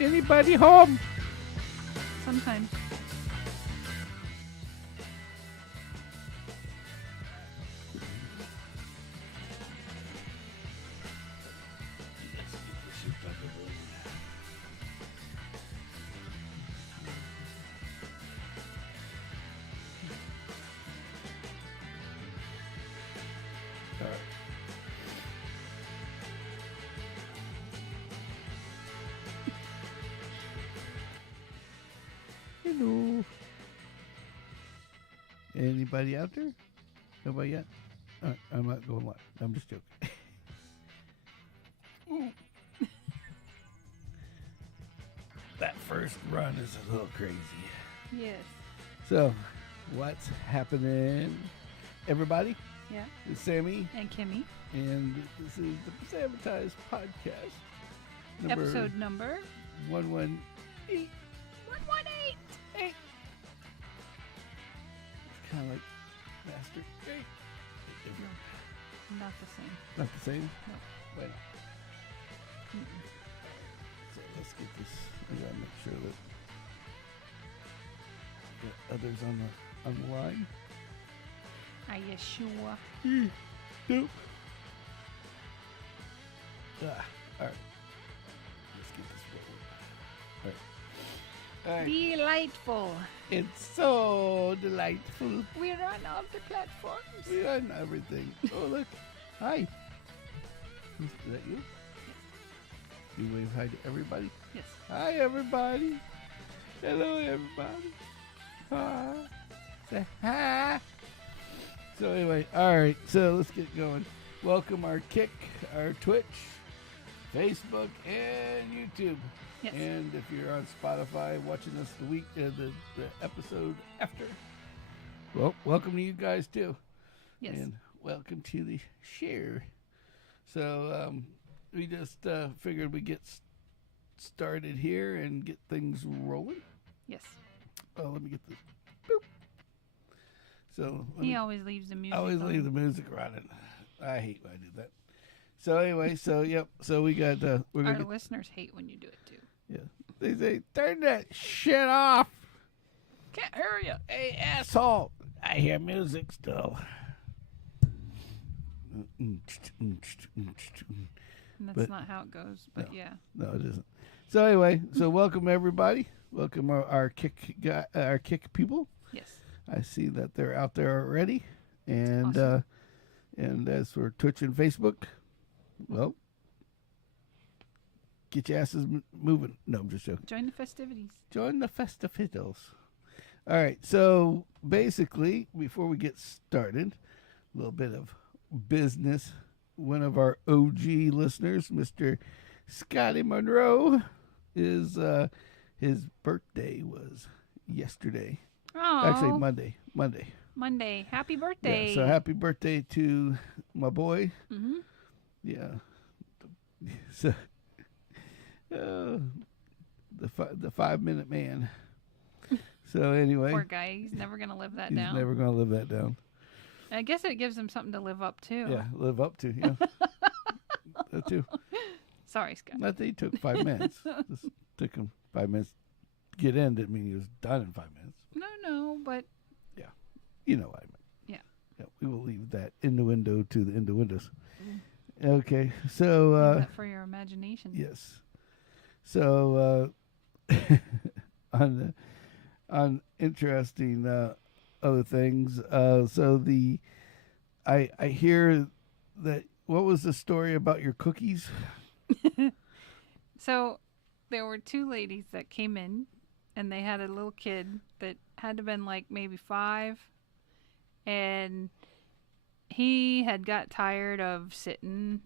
Anybody home? Sometimes. Hello. Anybody out there? Nobody yet? I'm not going live. I'm just joking. That first run is a little crazy. Yes. So, what's happening? Everybody? Yeah. It's Sammy, And Kimmy. and this is the Sammitized podcast. Episode number 118. 118. It's kind of like Master 8. Different. Not the same. Not the same? No. Why not? So let's get this. I gotta make sure that the others on the line. Are you sure? Nope. Alright. Let's get this rolling. Alright. Delightful. It's so delightful. We're on all the platforms. We are on everything. Oh, look. Hi. Is that you? You wave hi to everybody? Yes. Hi, everybody. Hello, everybody. Hi. Say hi. So anyway, all right. So let's get going. Welcome our Kick, our Twitch, Facebook, and YouTube. Yes. And if you're on Spotify watching us the episode after, well, welcome to you guys too. Yes. And welcome to the share. So we just figured we'd get started here and get things rolling. Yes. Oh, let me get this. Boop. So He always leaves the music. I always on. leave the music running. I hate when I do that. So anyway, so yep. So we got we're Our gonna get, listeners hate when you do it too. yeah. They say turn that shit off. Can't hear you. Hey asshole! I hear music still. And that's But- not how it goes, but no. yeah. No, it isn't. So anyway, so welcome everybody. Welcome our kick our kick people. Yes. I see that they're out there already, and Awesome. and as for Twitch and Facebook, well, get your asses moving. No, I'm just joking. Join the festivities. Join the festivities. All right, so basically, before we get started, a little bit of business. One of our OG listeners, Mr. Scotty Monroe, is his birthday was yesterday. Oh. Actually, Monday. Monday. Happy birthday. Yeah, so happy birthday to my boy. Mm-hmm. Yeah. So the 5-minute man. So anyway, Poor guy. He's never going to live that he's down. never going to live that down. I guess it gives him something to live up to. Yeah, live up to. Yeah, that too. Sorry, Scott. Not that he took 5 minutes. Just took him 5 minutes to get in. Didn't mean he was done in 5 minutes. No, but You know what I meant. Yeah. We will leave that innuendo to the innuendos. Mm. Okay, so leave that for your imagination. yes. So on interesting other things. So I hear that. What was the story about your cookies? So there were two ladies that came in, and they had a little kid that had to been like maybe 5, and he had got tired of sitting.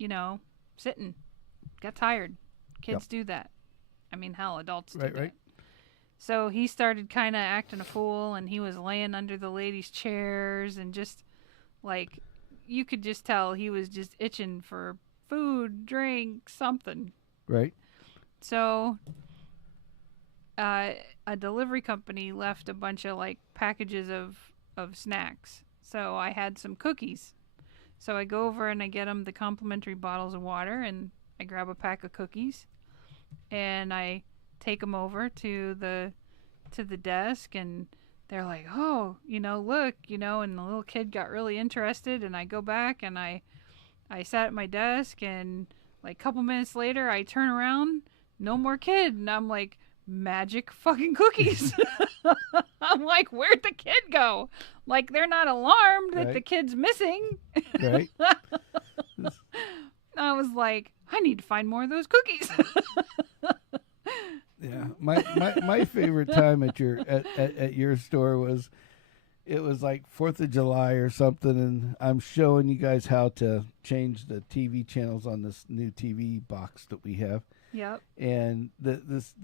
Got tired. Kids do that. I mean, hell, adults do that. Right. So he started kind of acting a fool, and he was laying under the ladies' chairs, and just like you could just tell he was just itching for food, drink, something. Right. So a delivery company left a bunch of like packages of snacks. So I had some cookies. So I go over and I get them the complimentary bottles of water, and I grab a pack of cookies. and I take them over to the desk, and they're like, "Oh, look, and the little kid got really interested, and I go back and I sat at my desk, and like a couple minutes later I turn around, no more kid, and I'm like, magic fucking cookies. I'm like, where'd the kid go? Like, they're not alarmed that the kid's missing. Right. I was like, I need to find more of those cookies. Yeah, my favorite time at your store was, it was like 4th of July or something, and I'm showing you guys how to change the TV channels on this new TV box that we have. Yep. And this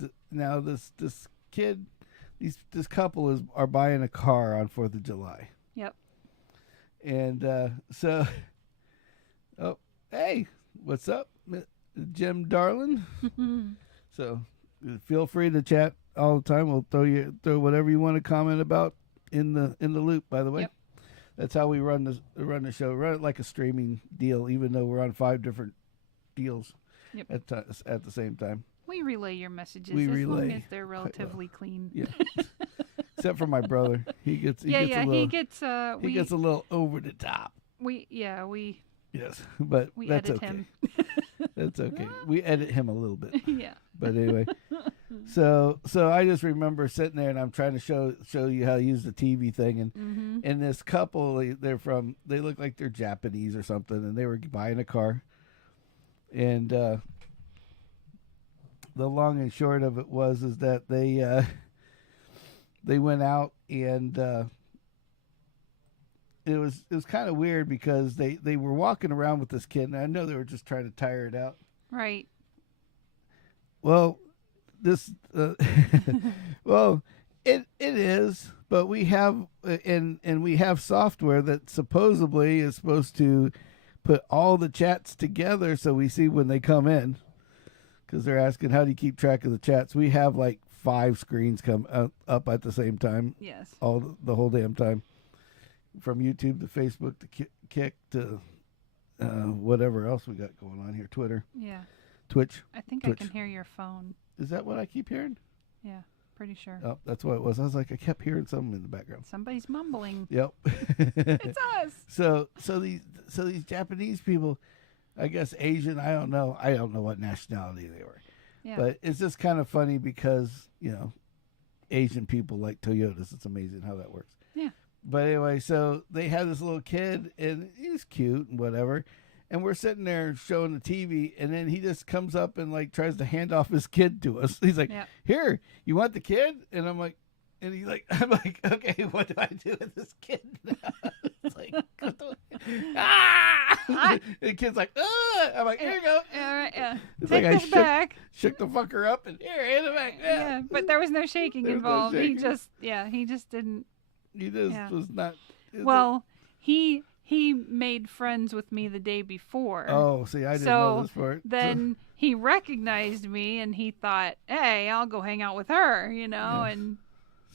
kid, this couple are buying a car on 4th of July. Yep. And so, oh, hey, what's up, Jim Darlin? So feel free to chat all the time. We'll throw whatever you want to comment about in the loop. By the way, yep. That's how we run the show. Run it like a streaming deal, even though we're on 5 different deals yep. at the same time. We relay your messages long as they're relatively clean. Yeah. Except for my brother, he gets a little over the top. Yes, but we that's edit okay. him. That's okay. We edit him a little bit. Yeah. But anyway, so I just remember sitting there, and I'm trying to show you how to use the TV thing, and this couple, they look like they're Japanese or something, and they were buying a car, and the long and short of it is that they went out, and it was kind of weird because they were walking around with this kid, and I know they were just trying to tire it out. Right. Well, this well, it is, but we have and we have software that supposedly is supposed to put all the chats together so we see when they come in, because they're asking how do you keep track of the chats. We have like 5 screens come up at the same time. Yes. The whole damn time, from YouTube to Facebook to Kick to whatever else we got going on here. Twitter. Yeah. Twitch. I think Twitch. I can hear your phone. Is that what I keep hearing? Yeah, pretty sure. Oh, that's what it was. I was like, I kept hearing something in the background. Somebody's mumbling. Yep. It's us. So these Japanese people, I guess Asian, I don't know what nationality they were. Yeah. But it's just kind of funny because, Asian people like Toyotas. It's amazing how that works. Yeah. But anyway, so they have this little kid, and he's cute and whatever. And we're sitting there showing the TV, and then he just comes up and like tries to hand off his kid to us. He's like, yep. "Here, you want the kid?" And I'm like, I'm like, "Okay, what do I do with this kid now?" It's like, ah! The kid's like, "Ah!" I'm like, "Here you go." All right, yeah. It's Take like this back. Shook the fucker up, and here, hand it back. Yeah, but there was no shaking involved. No shaking. He just didn't. He just was not. Well, he made friends with me the day before. Oh, see, I didn't know this part. Then he recognized me, and he thought, "Hey, I'll go hang out with her," Yeah. And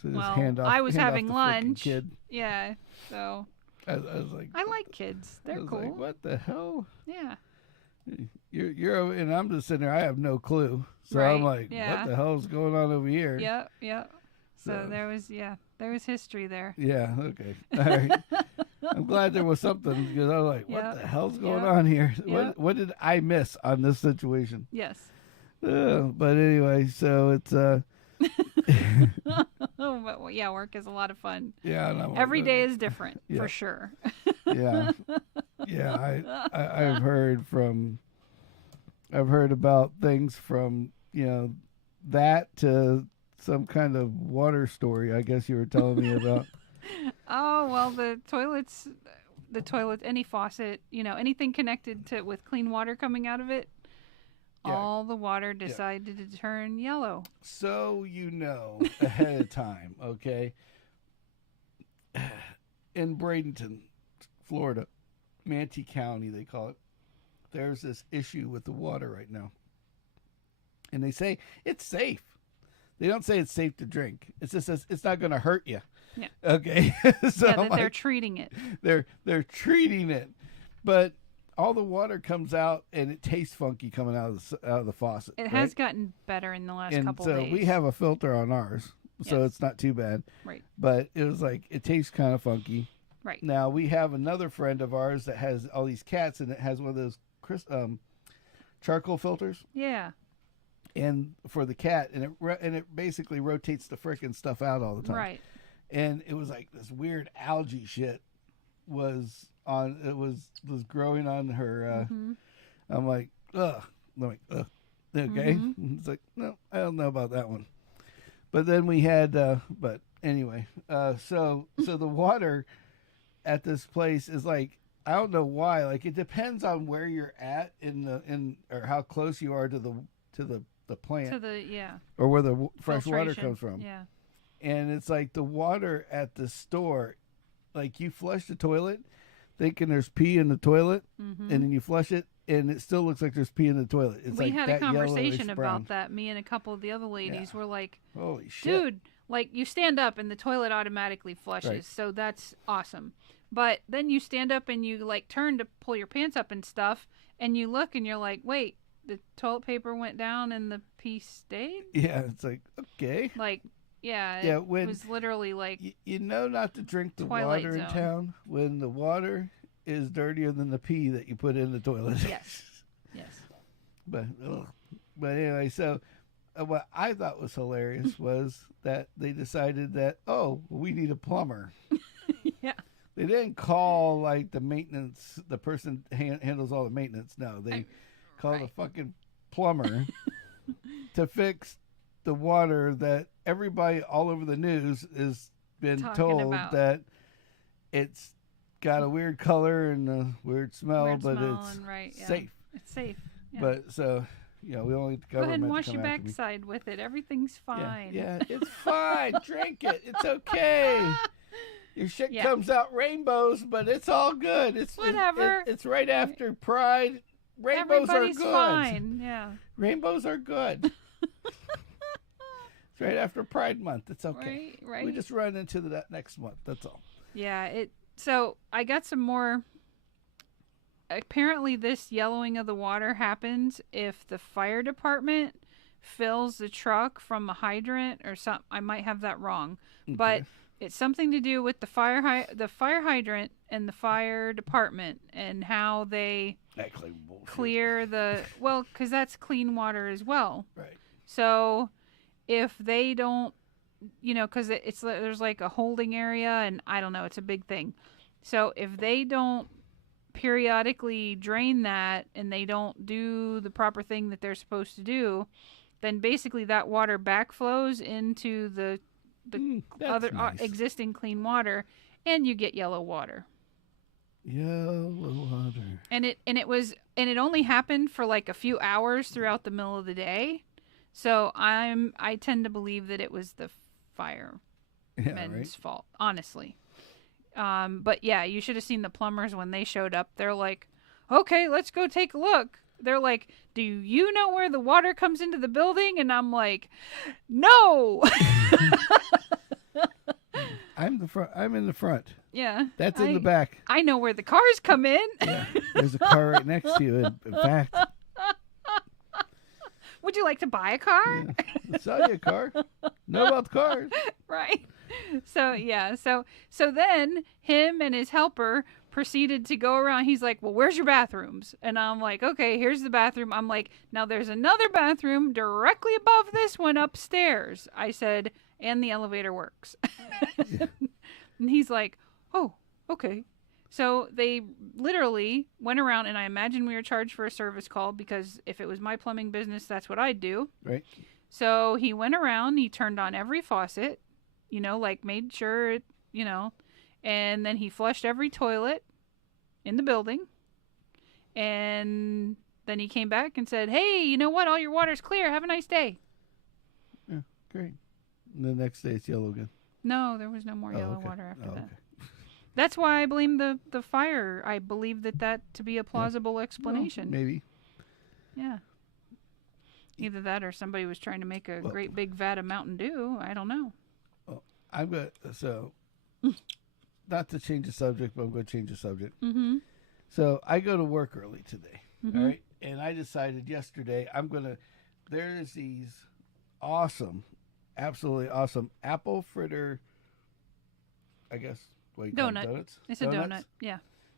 so I was having lunch. Kid. Yeah, so I was like, I like kids. They're cool. Like, what the hell? Yeah. You're and I'm just sitting there. I have no clue. So right. I'm like, yeah. What the hell's going on over here? Yep. So there was history there. Yeah. Okay. All right. I'm glad there was something, because I was like, what the hell's going on here? Yep. What did I miss on this situation? Yes. But anyway, so it's but yeah, work is a lot of fun. Yeah. No, Every day is different for sure. Yeah. I've heard about things from that to some kind of water story, I guess you were telling me about. Oh, well, the toilet, any faucet, anything connected with clean water coming out of it, all the water decided to turn yellow. So ahead of time, okay? In Bradenton, Florida, Manatee County, they call it, there's this issue with the water right now. And they say it's safe. They don't say it's safe to drink. It just says it's not going to hurt you. Yeah. Okay. So they're treating it. They're treating it. But all the water comes out and it tastes funky coming out of the faucet. It right? has gotten better in the last couple so days. we have a filter on ours, so Yes. it's not too bad. Right. But it was like it tastes kind of funky. Right. Now we have another friend of ours that has all these cats, and it has one of those charcoal filters, Yeah. and for the cat, and it basically rotates the frickin' stuff out all the time. Right. And it was like this weird algae shit was growing on her. I'm like, ugh. I'm like, ugh. Okay. It's like, no, I don't know about that one. But then we had, but anyway, so the water at this place is like, I don't know why. Like, it depends on where you're at or how close you are to the plant, or where the fresh water comes from. Yeah. And it's like the water at the store, like you flush the toilet thinking there's pee in the toilet, and then you flush it, and it still looks like there's pee in the toilet. It's we like had that a conversation yellowish brown. about that. Me and a couple of the other ladies were like, holy shit. dude, like you stand up and the toilet automatically flushes. Right. So that's awesome. But then you stand up and you like turn to pull your pants up and stuff, and you look and you're like, wait, the toilet paper went down and the pee stayed? Yeah, it's like, okay. Like, yeah, Yeah, it was literally like you know not to drink the Twilight water in Zone. town when the water is dirtier than the pee that you put in the toilet. Yes. Yes. But anyway, so what I thought was hilarious was that they decided that, we need a plumber. Yeah. They didn't call like the maintenance, the person handles all the maintenance. No, they called a fucking plumber to fix the water that everybody all over the news has been Talking told about. that it's got a weird color and a weird smell, Weird but smell it's and yeah. safe. It's safe. Yeah. But so, we only need the go ahead government and wash to your come after me. backside with it. Everything's fine. Yeah, it's fine. Drink it. It's okay. Your shit comes out rainbows, but it's all good. It's whatever. It's right after Pride. Rainbows Everybody's are good. fine. Yeah. Rainbows are good. It's right after Pride Month. It's okay. Right. We just run into that next month. That's all. Yeah. So I got some more. Apparently, this yellowing of the water happens if the fire department fills the truck from a hydrant or something. I might have that wrong, but it's something to do with the fire hydrant and the fire department and how they clear because that's clean water as well. Right. So if they don't, because there's like a holding area, and I don't know, it's a big thing. So if they don't periodically drain that and they don't do the proper thing that they're supposed to do, then basically that water backflows into the other existing clean water, and you get yellow water. Yellow water. And it only happened for like a few hours throughout the middle of the day. So I tend to believe that it was the firemen's fault, honestly. But yeah, you should have seen the plumbers when they showed up. They're like, okay, let's go take a look. They're like, do you know where the water comes into the building? And I'm like, no. I'm in the front. Yeah. That's in the back. I know where the cars come in. Yeah. There's a car right next to you, in fact. Would you like to buy a car? Yeah. Sell you a car. Know about cars. Right. So, yeah. So then him and his helper proceeded to go around. He's like, well, where's your bathrooms? And I'm like, okay, here's the bathroom. I'm like, now there's another bathroom directly above this one upstairs. I said, and the elevator works. Yeah. And he's like, oh, okay. So they literally went around, and I imagine we were charged for a service call because if it was my plumbing business, that's what I'd do. Right. So he went around, he turned on every faucet, like made sure, and then he flushed every toilet in the building. And then he came back and said, hey, you know what? All your water's clear. Have a nice day. Yeah, great. And the next day it's yellow again. No, there was no more yellow water after that. Okay. That's why I blame the fire. I believe that to be a plausible explanation. Well, maybe. Yeah. Either that or somebody was trying to make a great big vat of Mountain Dew. I don't know. Well, I'm going to, not to change the subject, but I'm going to change the subject. Mm-hmm. So I go to work early today, Mhm. all right? And I decided yesterday there's these awesome, absolutely awesome apple fritter, I guess, what do you call them, Donut. donuts? It's a Donuts? donut. Yeah.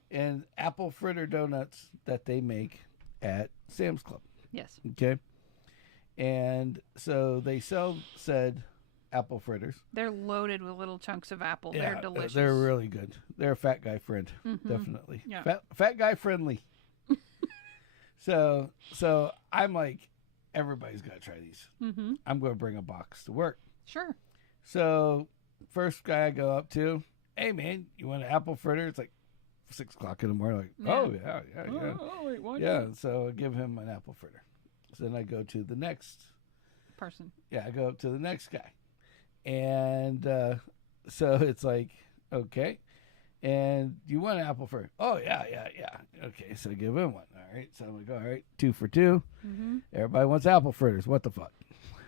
And apple fritter donuts that they make at Sam's Club, Yes. okay? And so they sell said apple fritters. They're loaded with little chunks of apple. They're delicious. They're really good. They're a fat guy friend, Mhm. definitely. Yeah. Fat guy friendly. So I'm like, everybody's got to try these. Mhm. I'm going to bring a box to work. Sure. So first guy I go up to, hey man, you want an apple fritter? It's like 6 o'clock in the morning. Like, Yeah. oh yeah. Oh, wait, what? Yeah, so I give him an apple fritter. So then I go to the next. Person. Yeah, I go up to the next guy. And so it's like, okay. And you want an apple fritter? Oh, yeah. Okay, so give him one. All right, so I'm like, all right, 2 for 2. Mm-hmm. Everybody wants apple fritters. What the fuck?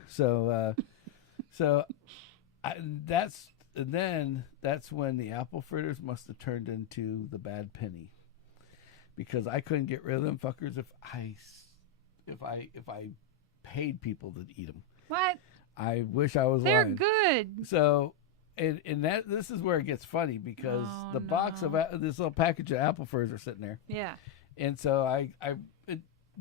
So, that's when the apple fritters must have turned into the bad penny, because I couldn't get rid of them fuckers if I paid people to eat them. What? I wish I was They're lying. good. So, and that this is where it gets funny, because Oh, the box of this little package of apple fritters are sitting there, Yeah. and so I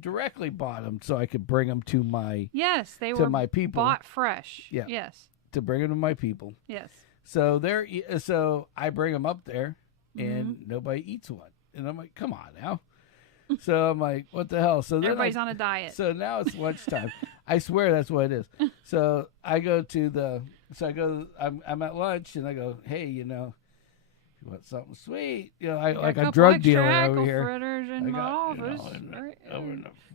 directly bought them so I could bring them to my Yes, they to were my people bought fresh. Yeah. Yes. to bring them to my people. Yes. So so I bring them up there, and Mm-hmm. nobody eats one, and I'm like, come on now. So I'm like, what the hell? So then Everybody's on a diet. So now it's lunchtime. I swear that's what it is. So I go to I'm at lunch, and I go, hey, you want something sweet? Like a drug dealer over here. Fritters in my office. Right?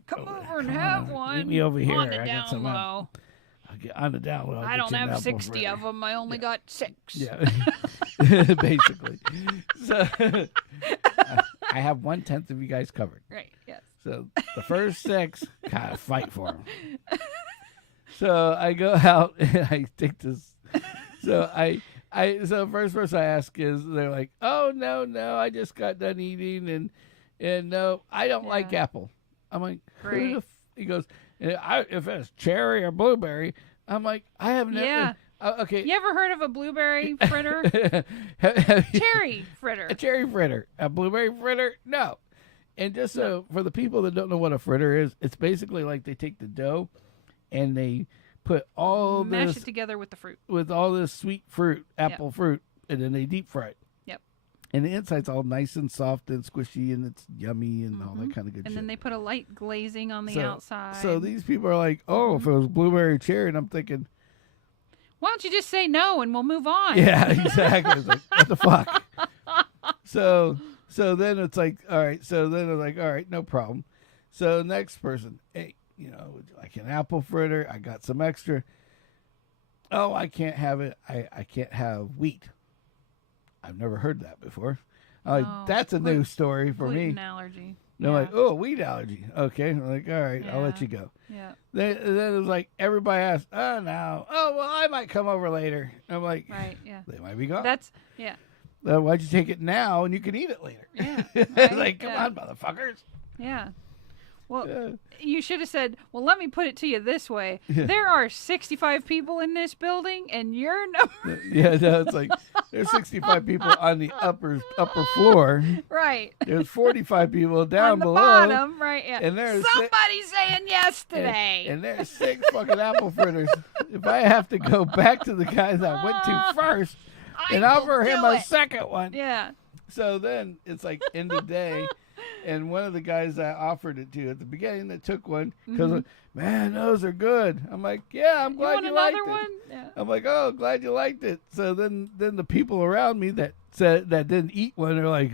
Come over and have one. Meet me over here. On the I down got some. low. I'll get on the down low. I don't have 60 of them. I only got 6. Yeah, basically. So I have 1/10 of you guys covered. Right. Yes. So the first 6, gotta fight for them. So I go out and I take this. So so the first person I ask is, they're like, oh no, I just got done eating, and no, I don't like apple. I'm like, Great. he goes, if it's cherry or blueberry. I'm like, I have never. Yeah. Okay. You ever heard of a blueberry fritter? Cherry fritter. A cherry fritter. A blueberry fritter? No. And just so for the people that don't know what a fritter is, it's basically like they take the dough and they put all Mash this it together with the fruit. with all this sweet fruit, apple fruit, and then they deep fry it. Yep. And the inside's all nice and soft and squishy, and it's yummy and all that kind of good And shit. then they put a light glazing on the outside. So these people are like, oh, if it was blueberry cherry, and I'm thinking, why don't you just say no and we'll move on? yeah, exactly. It's like, what the fuck? So then it's like, all right. So then it's like, all right, no problem. So next person, hey, would you like an apple fritter? I got some extra. Oh, I can't have it. I can't have wheat. I've never heard that before. I'm like, that's a new story for me. Gluten allergy. They're like, oh, wheat allergy. Okay. I'm like, all right, I'll let you go. Yeah. Then it was like, everybody asked, oh, no. Oh, well, I might come over later. I'm like, right, yeah. they might be gone. Yeah. Why'd you take it now and you can eat it later? Yeah. Right? Like, come on, motherfuckers. Yeah. Well, you should have said, well, let me put it to you this way. There are 65 people in this building, and your number. Yeah, no, it's like there's 65 people on the upper floor. Right. There's 45 people down on the below. bottom, right? Yeah. And there's somebody's saying yes today. And there's 6 fucking apple fritters. If I have to go back to the guys I went to first and offer him a second one. Yeah. So then it's like end of day. And one of the guys I offered it to at the beginning that took one, because, man, those are good. I'm like, yeah, I'm glad you liked it. One? Yeah. I'm like, oh, glad you liked it. So then the people around me that didn't eat one are like,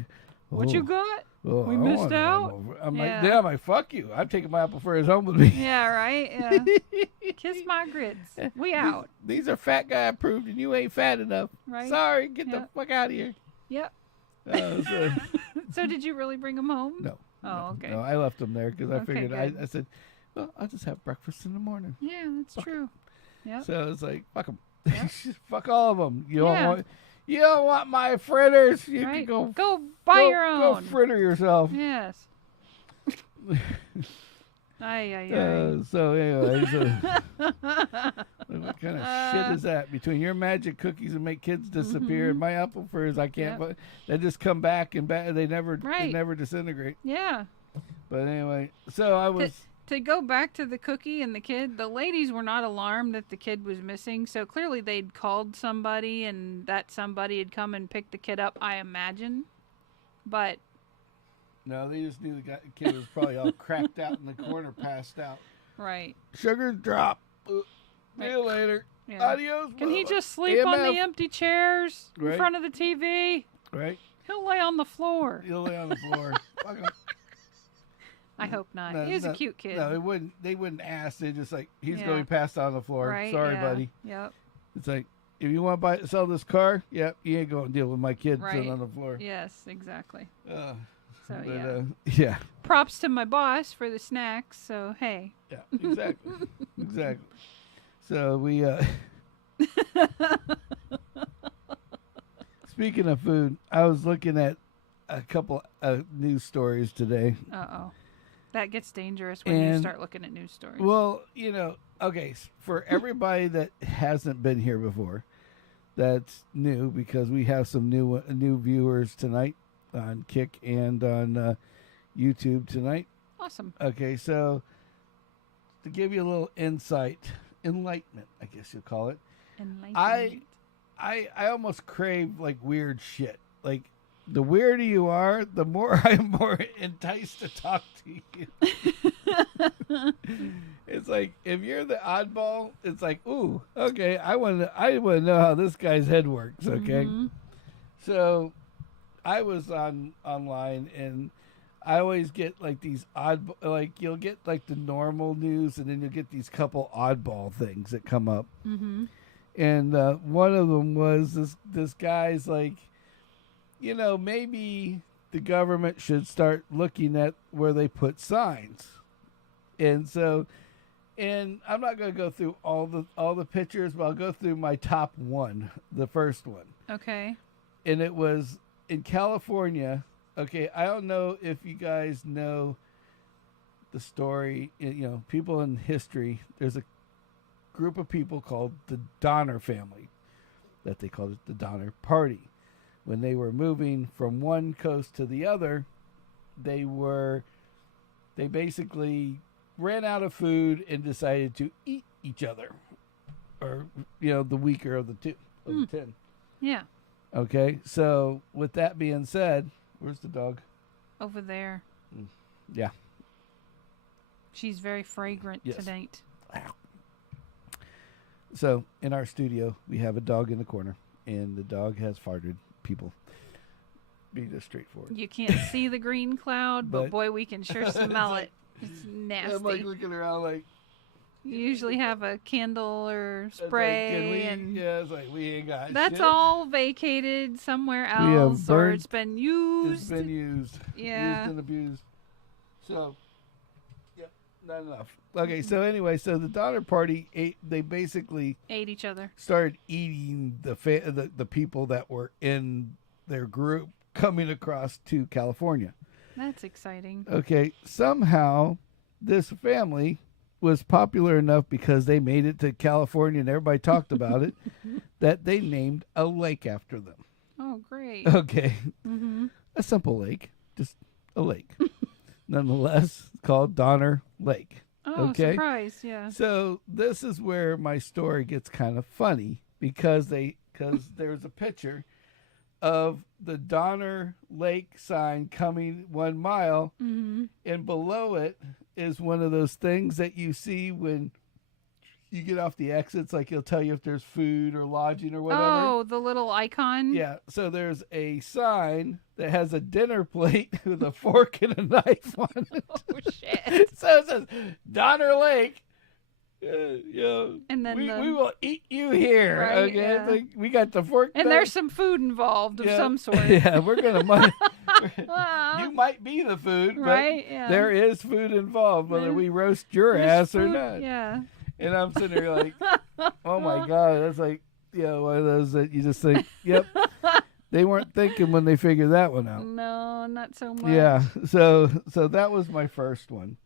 what you got? We I missed want an out? apple. I'm like, yeah, I'm like, fuck you. I'm taking my apple fritters home with me. Yeah, right? Yeah. Kiss my grits. We out. These are fat guy approved, and you ain't fat enough. Right. Sorry, get the fuck out of here. Yep. So, so did you really bring them home? No. Oh, okay. No, I left them there because I figured, good. I said, well, I'll just have breakfast in the morning. Yeah, that's true. Yeah. So it's like, fuck them. Yep. Fuck all of them. You don't want, You don't want my fritters? You Right? can Go buy your Go own. fritter yourself. Yes. Ay. So anyway, what kind of shit is that? Between your magic cookies and make kids disappear, and my apple furs, I can't. Yep. They just come back and they never Right. disintegrate. Yeah. But anyway, so I was. To go back to the cookie and the kid, the ladies were not alarmed that the kid was missing, so clearly they'd called somebody and that somebody had come and picked the kid up, I imagine. But No, they just knew the kid was probably all cracked out in the corner, passed out. right. Sugar drop. See you later. Yeah. Adios. Can he just sleep on EMF. the empty chairs in Right. front of the TV? Right? He'll lay on the floor. He'll lay on the floor. Fuck him. I hope not. No, He was no, a cute kid. No, they wouldn't ask. They just like, he's Yeah. going to be passed out on the floor. Right? Sorry, yeah. buddy. Yep. It's like, if you want to sell this car, yep, you ain't going to deal with my kid sitting Right. on the floor. Yes, exactly. So Yeah. yeah, Props to my boss for the snacks. So hey. yeah, exactly, exactly. So we, speaking of food, I was looking at a couple news stories today. Uh-oh. That gets dangerous when you And- start looking at news stories. Well, okay, for everybody that hasn't been here before, that's new because we have some new viewers tonight on Kick and on YouTube tonight. Awesome. Okay, so to give you a little enlightenment, I guess you'll call it. Enlightenment. I almost crave like weird shit. Like the weirder you are, the more I'm more enticed to talk to you. It's like if you're the oddball, it's like, ooh, okay, I want to know how this guy's head works. Okay, Mhm. so I was online and I always get like these you'll get like the normal news and then you'll get these couple oddball things that come up. Mhm. And one of them was this guy's like, maybe the government should start looking at where they put signs. And so, and I'm not going to go through all the pictures, but I'll go through my top one, the first one. Okay. And it was in California. Okay, I don't know if you guys know the story. People in history. There's a group of people called the Donner family, that they called it the Donner Party. When they were moving from one coast to the other, they basically ran out of food and decided to eat each other, or the weaker of the two of the 10. Yeah. Okay, so with that being said, where's the dog? Over there. Yeah. She's very fragrant Yes. tonight. So in our studio, we have a dog in the corner, and the dog has farted. People, be just straightforward. You can't see the green cloud, but But- boy, we can sure smell it. It's nasty. I'm like looking around like, You usually have a candle or it's like, spray, and it's like we ain't got that's shit. all vacated somewhere We have else, or burnt- it's been used. It's been used. Yeah. Used and abused. So, yep, not enough. Okay, so anyway, so the Donner Party they basically Ate each other. started eating the people that were in their group coming across to California. That's exciting. Okay, somehow this family was popular enough because they made it to California and everybody talked about it that they named a lake after them. Oh, great. Okay, Mm-hmm. a simple lake, just a lake. Nonetheless, called Donner Lake. Oh, Okay. surprise! Yeah. So this is where my story gets kind of funny because there's a picture of the Donner Lake sign coming 1 mile, Mm-hmm. and below it is one of those things that you see when you get off the exits, like it'll tell you if there's food or lodging or whatever. Oh, the little icon. Yeah, so there's a sign that has a dinner plate with a fork and a knife on it. Oh shit! So it says Donner Lake. And then we the- will eat you here. Right, Okay, yeah. Like, we got the fork. And knife. there's some food involved of Yeah. some sort. Yeah, we're gonna money. Ah, You might be the food, right? but Yeah. there is food involved, whether we roast your There's ass or food- not. Yeah. And I'm sitting there like, oh my god, that's like, one of those that you just think, yep, they weren't thinking when they figured that one out. No, not so much. Yeah, so that was my first one.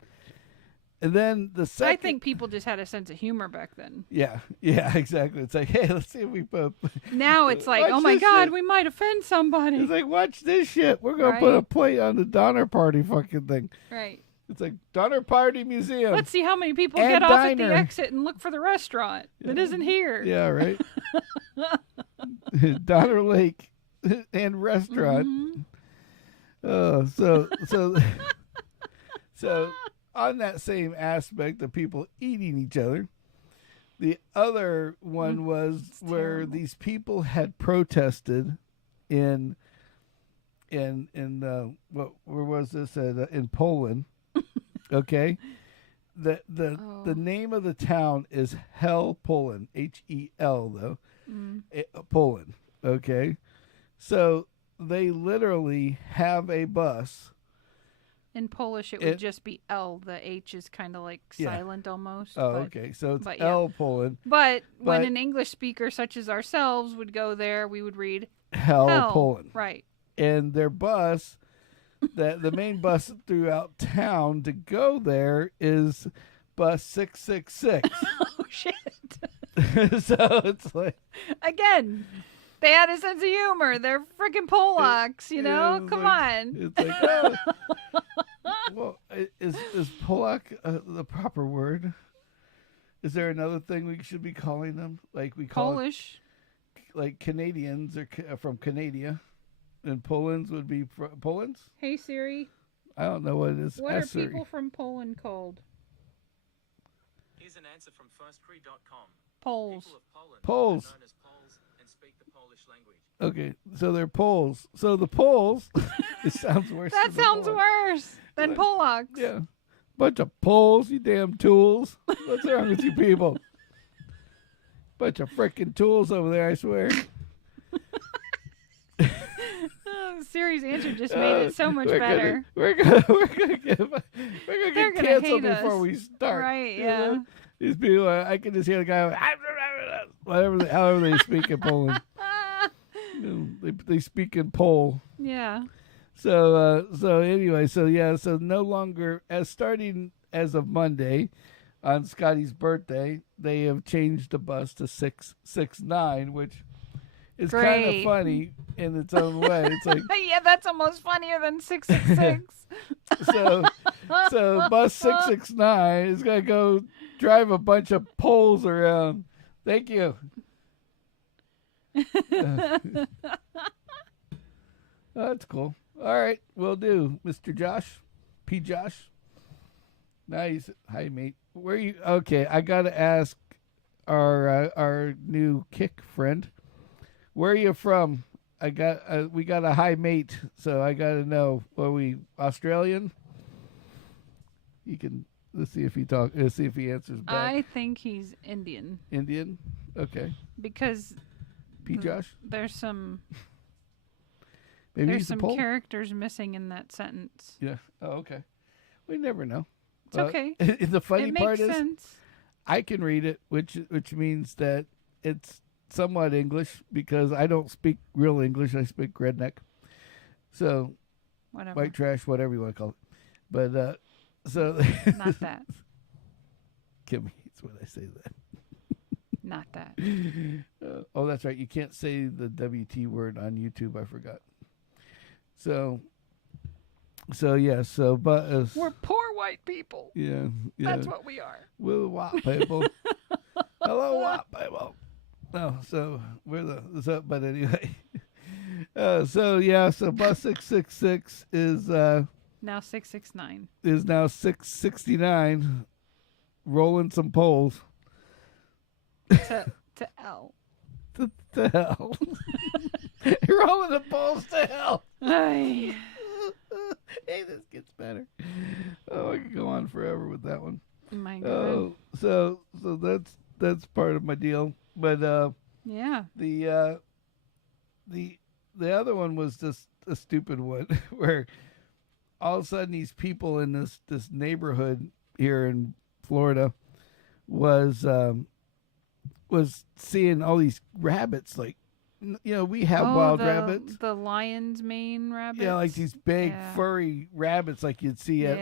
And then the second... I think people just had a sense of humor back then. Yeah, exactly. It's like, hey, let's see if we put... Now it's like, watch oh my this God, shit. we might offend somebody. It's like, watch this shit. We're going to put a plate on the Donner Party fucking thing. Right. It's like, Donner Party Museum. Let's see how many people And get off at diner. the exit and look for the restaurant that isn't here. Yeah, right. Donner Lake and restaurant. Mm-hmm. So on that same aspect of people eating each other, the other one was where terrible. these people had protested in where was this in Poland? Okay, the name of the town is Hell, Poland. Hel though, Poland. Okay, so they literally have a bus. In Polish, it would just be L. The H is kind of like silent almost. Oh, okay. So it's L, Poland. But when an English speaker such as ourselves would go there, we would read Hell, Poland. Right. And their bus, the main bus throughout town to go there is bus 666. Oh, shit. So it's like... Again, they had a sense of humor. They're freaking Polacks, you know? Come on. It's like, oh... Well, is Polak the proper word? Is there another thing we should be calling them? Like we call Polish. Like Canadians are from Canada, and Poland's would be Poland's? Hey Siri. I don't know what it is. What are people from Poland called? Here's an answer from firstcree.com. Poles. People of Poland Poles. are known as Poles and speak the Polish language. Okay, so they're Poles. So the Poles, it sounds worse. That than sounds the worse than Polacks. Yeah. Bunch of Poles, you damn tools. What's wrong with you people? Bunch of frickin' tools over there, I swear. Siri's answer just made it so much better. We're gonna get canceled hate us. before we start. Right, you yeah. know? These people, I can just hear the guy, however they speak in Poland. You know, they speak in Pole. Yeah. So anyway, so no longer, starting as of Monday, on Scotty's birthday, they have changed the bus to 669, which is kind of funny in its own way. It's like, yeah, that's almost funnier than 666. so bus 669 is gonna go drive a bunch of poles around. Thank you. That's cool. All right, will do, Mr. Josh, P. Josh. Nice. Hi, mate. Where you? Okay, I gotta ask our new kick friend. Where are you from? We got a high mate, so I gotta know. Are we Australian? You can. Let's see if he see if he answers back. I think he's Indian. Indian. Okay. Because P. Josh. There's some. Maybe There's he's some a Pole? characters missing in that sentence. Yeah. Oh, okay. We never know. It's okay. The funny It part makes is, sense. I can read it, which means that it's somewhat English because I don't speak real English. I speak redneck. So, Whatever. white trash, whatever you want to call it. But so Not that. Kim hates when I say that. Not that. Oh, that's right. You can't say the WT word on YouTube. I forgot. So yeah. So but We're poor white people. yeah. That's what we are. We're the white people. Hello, white people. No, so we're but anyway. So yeah, so bus 666 is Now 669. is now 669, rolling some poles. To L. To hell. You're rolling the poles to hell. Ay. Hey, this gets better. Oh, I could go on forever with that one. My God. Oh, so that's part of my deal. But Yeah. the other one was just a stupid one where all of a sudden these people in this neighborhood here in Florida was was seeing all these rabbits. Like, we have wild rabbits. The lion's mane rabbits. Yeah, like these big Yeah. furry rabbits, like you'd see at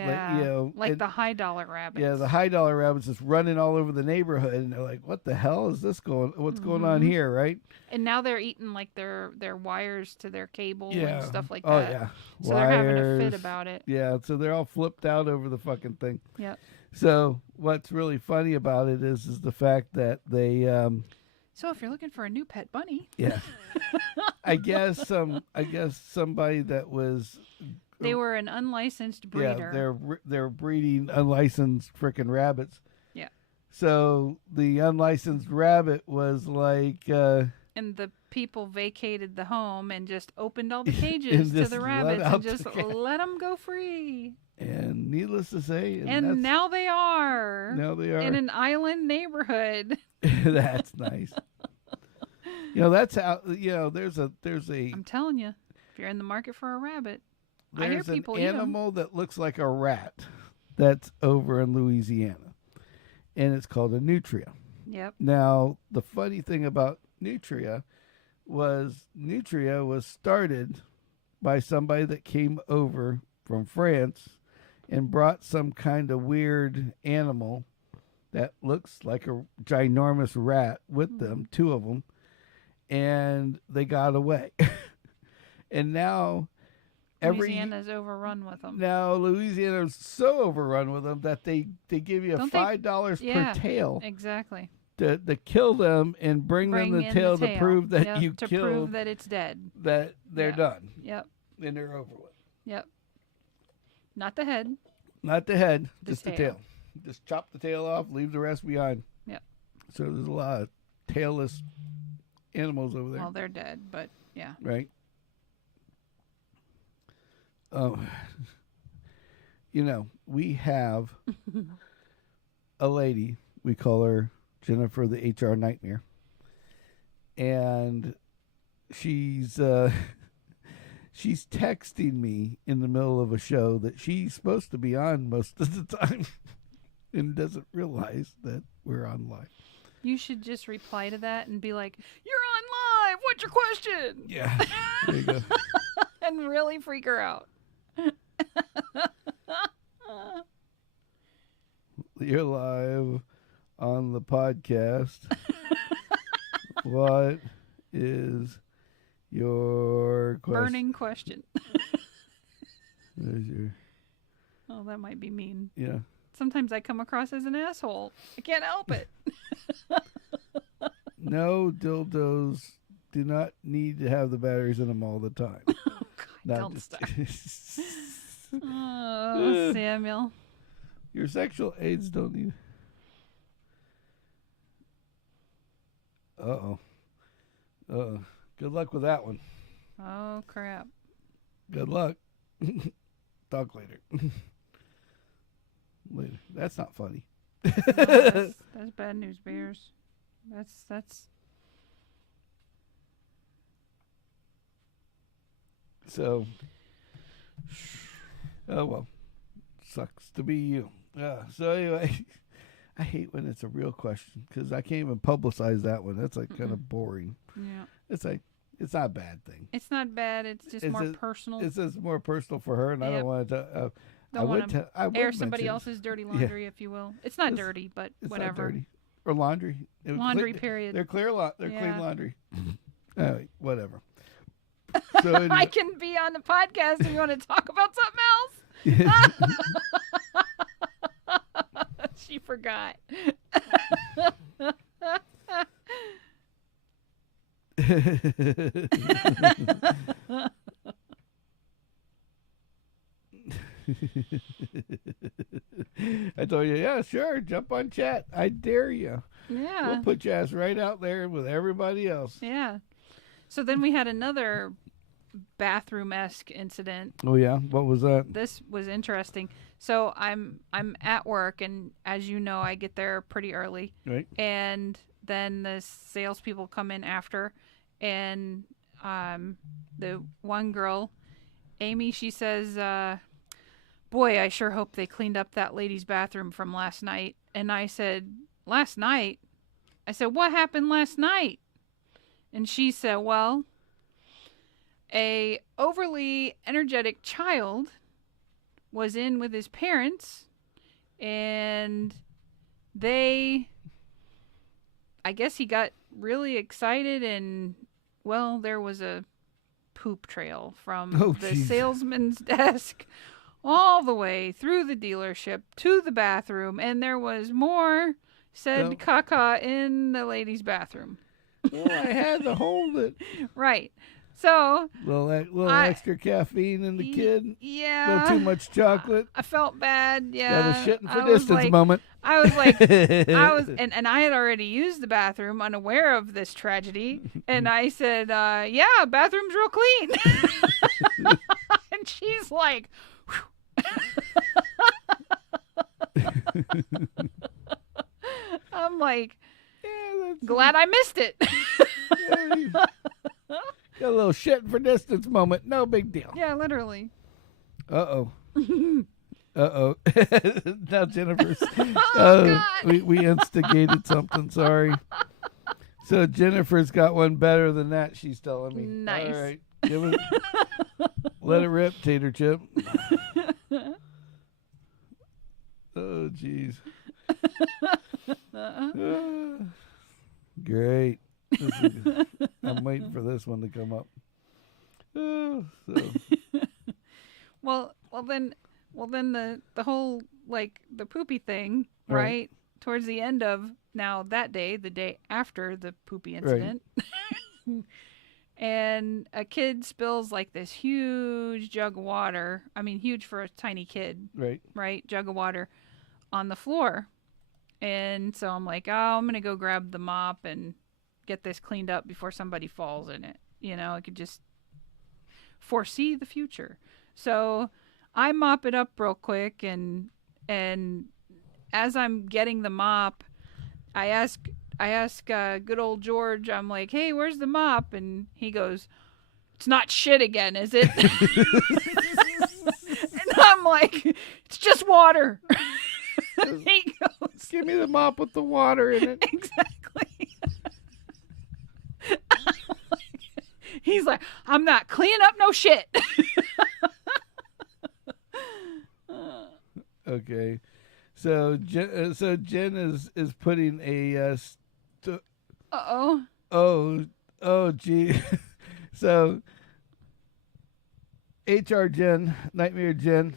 like the $high rabbits. Yeah, the $high rabbits just running all over the neighborhood, and they're like, "What the hell is this going? What's going on here?" Right? And now they're eating like their wires to their cable Yeah. and stuff like Oh that. yeah. So they're having a fit about it. Yeah, so they're all flipped out over the fucking thing. Yep. So what's really funny about it is the fact that they So if you're looking for a new pet bunny, yeah. I guess somebody that was they were an unlicensed breeder. Yeah, they're breeding unlicensed freaking rabbits. Yeah. So the unlicensed rabbit was like and the people vacated the home and just opened all the cages to the rabbits and just let them go free. And needless to say, and now they are. Now they are in an island neighborhood. That's nice. That's how. There's a. I'm telling you, if you're in the market for a rabbit, I hear There's people an eat 'em. animal that looks like a rat. That's over in Louisiana, and it's called a nutria. Yep. Now, the funny thing about nutria was started by somebody that came over from France and brought some kind of weird animal that looks like a ginormous rat with them, two of them, and they got away. And now Louisiana's overrun with them. Now Louisiana's so overrun with them that they give you $5 per tail. Exactly. To kill them and bring them the tail to prove that you to killed. To prove that it's dead. That they're done. Yep. And they're over with. Yep. Not the head. Not the head, The just the tail. tail. Just chop the tail off, leave the rest behind. Yep. So there's a lot of tailless animals over there. Well, they're dead, but yeah. Right? Oh, we have a lady, we call her Jennifer the HR Nightmare. And she's she's texting me in the middle of a show that she's supposed to be on most of the time and doesn't realize that we're on live. You should just reply to that and be like, "You're on live. What's your question?" Yeah. There you go. And really freak her out. You're live on the podcast. What is your question? Burning question. There's your, Oh, that might be mean. yeah. Sometimes I come across as an asshole. I can't help it. No dildos do not need to have the batteries in them all the time. Oh, God, No, don't just- start. Oh, Samuel. Your sexual aids don't need. Uh-oh. Uh-oh. Good luck with that one. Oh, crap. Good luck. Talk later. Later. That's not funny. No, that's bad news, Bears. That's. So, oh well, sucks to be you. So anyway, I hate when it's a real question because I can't even publicize that one. That's like kind of boring. Yeah. It's like it's not a bad thing. It's not bad. It's just more personal. It's just more personal for her, and I Yep. don't want to. I Don't would want to I would air somebody mention- else's dirty laundry, if you will. It's not dirty, but It's whatever. not dirty. Or laundry. Laundry, period. They're clear. They're clean Yeah. laundry. All right, whatever. So anyway. I can be on the podcast if you want to talk about something else. She forgot. I told you, yeah, sure, jump on chat. I dare you. Yeah. We'll put your ass right out there with everybody else. Yeah. So then we had another bathroom-esque incident. Oh yeah, what was that? This was interesting. So I'm at work, and as you know, I get there pretty early. Right. And then the salespeople come in after, and the one girl, Amy, she says, "Boy, I sure hope they cleaned up that lady's bathroom from last night." And I said, "Last night? I said, what happened last night? And she said, well, a overly energetic child was in with his parents, and I guess he got really excited, and, well, there was a poop trail from the geez. salesman's desk all the way through the dealership to the bathroom, and there was more said Oh. caca in the ladies' bathroom. Well, I had to hold it. Right. So, Little I- extra caffeine in the kid. yeah. Little too much chocolate. I felt bad. Yeah. Got a shitting for I was distance like- moment. I was like, and I had already used the bathroom, unaware of this tragedy, and I said, "Yeah, bathroom's real clean." And she's like, I'm like, Yeah, glad I missed it. got a little shitting for distance moment. No big deal. Yeah, literally. Uh-oh. Uh-oh. Now Jennifer's. God. We instigated something. Sorry. So Jennifer's got one better than that, she's telling me. Nice. All right. Give it, let it rip, Tater Chip. Oh, jeez. Great. I'm waiting for this one to come up. So. Well then the whole, like, the poopy thing, Right. right? Towards the end of now that day, the day after the poopy incident. And a kid spills like this huge jug of water. I mean, huge for a tiny kid, Right. right? Jug of water on the floor. And so I'm like, oh, I'm going to go grab the mop and get this cleaned up before somebody falls in it. You know, I could just foresee the future. So I mop it up real quick, and as I'm getting the mop, I ask good old George, I'm like, hey, where's the mop? And he goes, it's not shit again, is it? And I'm like, it's just water. He goes, Give me the mop with the water in it. exactly. He's like, I'm not cleaning up no shit. Okay. So Jen is putting a oh gee. So HR Jen, Nightmare Jen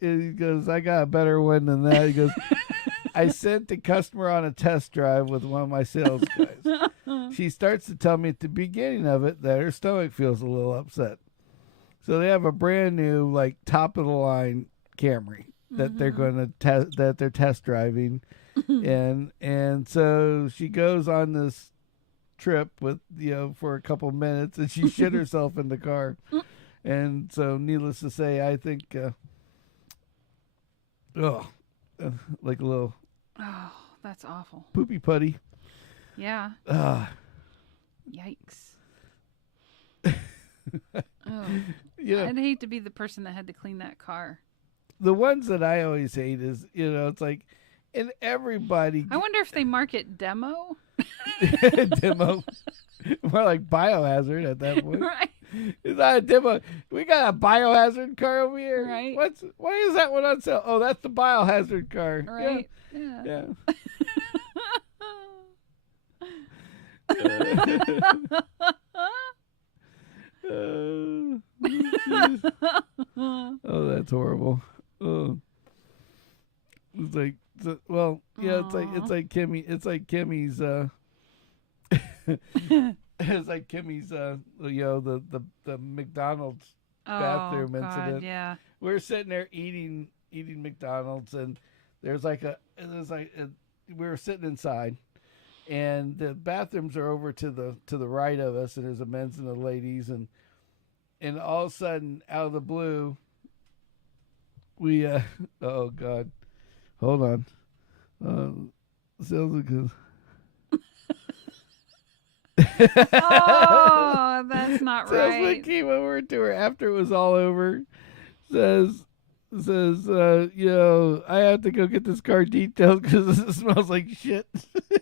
he goes, I got a better one than that. He goes, I sent the customer on a test drive with one of my sales guys. She starts to tell me at the beginning of it that her stomach feels a little upset. So they have a brand new, like, top of the line Camry that they're going to test, that they're test driving. and so she goes on this trip with, for a couple minutes, and she shit herself in the car. And so, needless to say, I think like a little Oh, that's awful. poopy putty. Yeah. Ah, Yikes. Oh, yeah. I'd hate to be the person that had to clean that car. The ones that I always hate is, it's like, and everybody I wonder if they market demo. demo, more like biohazard at that point. Right. It's not a demo. We got a biohazard car over here. Right. Why is that one on sale? Oh, that's the biohazard car. Right. Yeah. Yeah. Oh, that's horrible. Oh. It's like, it's like Kimmy. It's like Kimmy's. It's like Kimmy's. The McDonald's bathroom God, incident. yeah. We're sitting there eating McDonald's, and we were sitting inside, and the bathrooms are over to the right of us, and there's a men's and a ladies, and all of a sudden, out of the blue, we oh God, hold on, sounds Oh, that's not Salesman right. came over to her after it was all over. Says, says, I have to go get this car detailed because it smells like shit.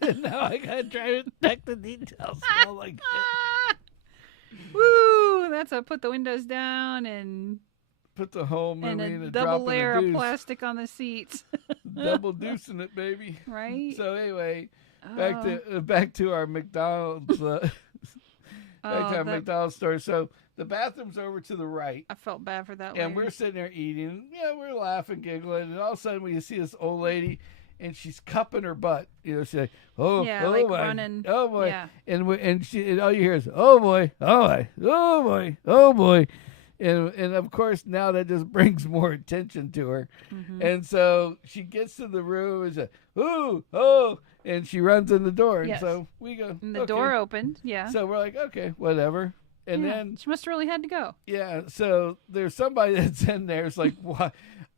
And now I gotta try to detect the details. Smell like shit. Woo! That's a put the windows down and Put the whole and movie in a a double drop layer and a of deuce. plastic on the seats. Double deucing it, baby. Right? So anyway, Oh. back to our McDonald's. Back to our the- McDonald's story. So the bathroom's over to the right. I felt bad for that And lady. we're sitting there eating. Yeah, we're laughing, giggling, and all of a sudden we see this old lady, and she's cupping her butt. She's like, oh, Yeah, oh like my, running. oh boy, Yeah. and all you hear is, oh boy, oh boy, oh boy, oh boy, and of course now that just brings more attention to her, Mhm. and so she gets to the room and says, ooh, oh, and she runs in the door, and Yes. so we go, And the okay. door opened. Yeah. So we're like, okay, whatever. And Yeah. then, she must have really had to go. yeah, so there's somebody that's in there. It's like, why?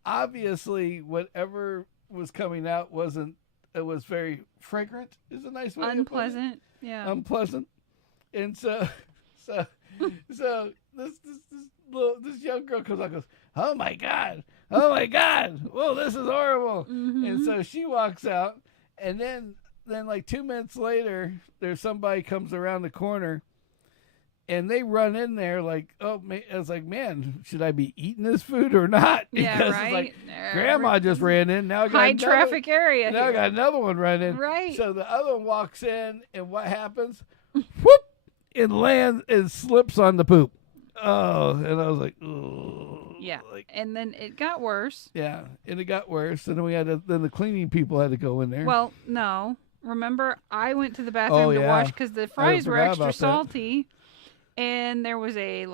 Obviously, whatever was coming out it was very fragrant, is a nice way to put it. Unpleasant. Yeah. Unpleasant. And so this young girl comes out and goes, oh my God, whoa, this is horrible. Mhm. And so she walks out, and then like 2 minutes later, there's somebody comes around the corner, and they run in there like, oh, I was like, man, should I be eating this food or not? Yeah, Because right. it's like, Grandma just ran in. Now I got high another- traffic area. Now I here. got another one running. Right. So the other one walks in, and what happens? Whoop! It lands and slips on the poop. Oh, and I was like, oh. Yeah. Like, And then it got worse. yeah, and it got worse. And then then the cleaning people had to go in there. Well, no. Remember, I went to the bathroom Oh, to yeah. wash because the fries were forgot extra about that. salty, and there was a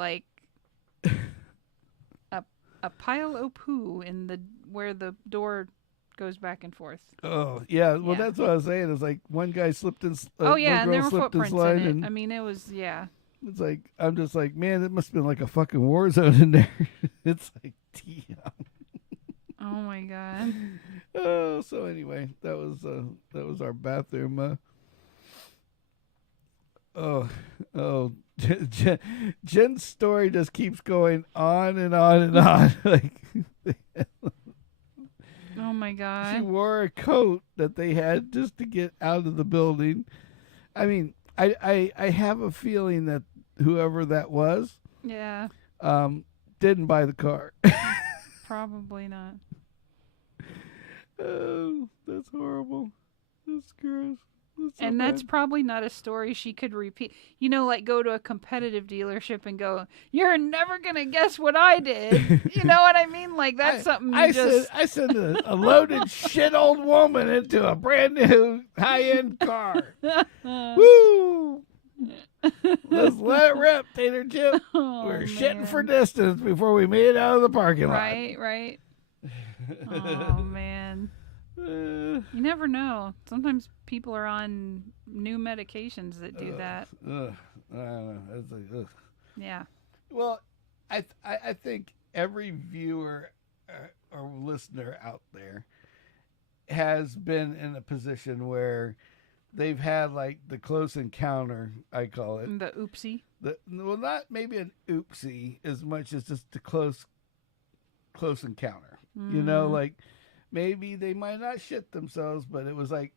a pile of poo in where the door goes back and forth. Oh, yeah. Well, Yeah. that's what I was saying. It's like one guy slipped in. Oh yeah, one and there girl were slipped footprints slide, in it. and I mean, it was it's like I'm just like, man, it must have been like a fucking war zone in there. It's like, damn. Oh my god. Oh, so anyway, that was our bathroom. Oh, Jen's story just keeps going on and on and on. Like, Oh my she god. wore a coat that they had just to get out of the building. I mean, I have a feeling that whoever that was, Yeah. didn't buy the car. Probably not. Oh, that's horrible. That's gross. So And that's bad. probably not a story she could repeat. You know, like go to a competitive dealership and go, "You're never gonna guess what I did." You know what I mean? Like that's something you just. I sent a loaded shit old woman into a brand new high end car. Woo! Let's let it rip, Tater Chip. Oh, We're shitting man. for distance before we made it out of the parking lot. Right, right. Oh man, you never know. Sometimes people are on new medications that do that. Ugh, I don't know. It's like, ugh. Yeah. Well, I think every viewer or listener out there has been in a position where they've had like the close encounter, I call it. The oopsie. Well, not maybe an oopsie as much as just the close encounter. You know, like maybe they might not shit themselves, but it was like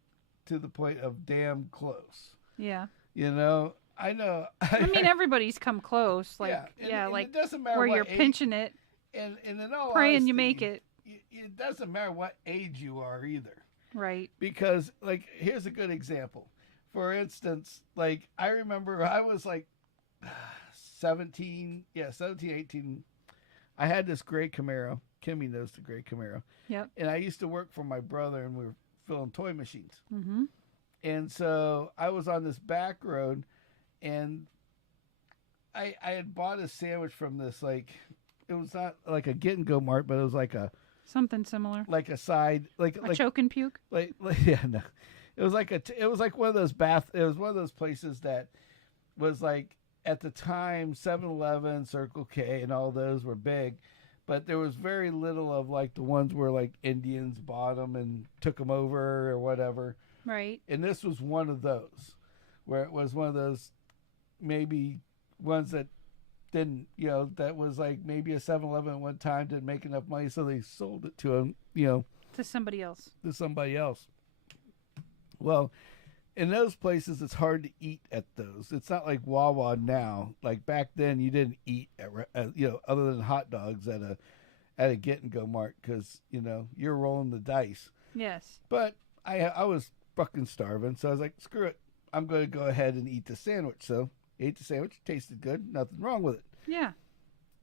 to the point of damn close. Yeah. You know, I know. I mean, everybody's come close. Like, and like it doesn't matter where what you're age, pinching it, and in all praying honesty, you make it. It doesn't matter what age you are either. Right. Because, like, here's a good example. For instance, like, I remember I was like 17, 18. I had this gray Camaro. Kimmy knows the gray Camaro. Yep. And I used to work for my brother, and we were filling toy machines. Mm-hmm. And so I was on this back road, and I had bought a sandwich from this, like, it was not like a Get and Go Mart, but it was like a Something similar. side, like A choke and puke. like yeah, no, it was like one of those it was one of those places that was like at the time 7-Eleven, Circle K, and all those were big, but there was very little of like the ones where like Indians bought them and took them over or whatever. Right. And this was one of those, where it was one of those maybe ones that didn't, that was like maybe a 7-Eleven at one time didn't make enough money, so they sold it to him, To somebody else. to somebody else. Well, in those places, it's hard to eat at those. It's not like Wawa now. Like back then, you didn't eat at other than hot dogs at a Get and Go Mart because you're rolling the dice. Yes. But I was fucking starving, so I was like, screw it, I'm going to go ahead and eat the sandwich. So ate the sandwich, tasted good, nothing wrong with it. Yeah.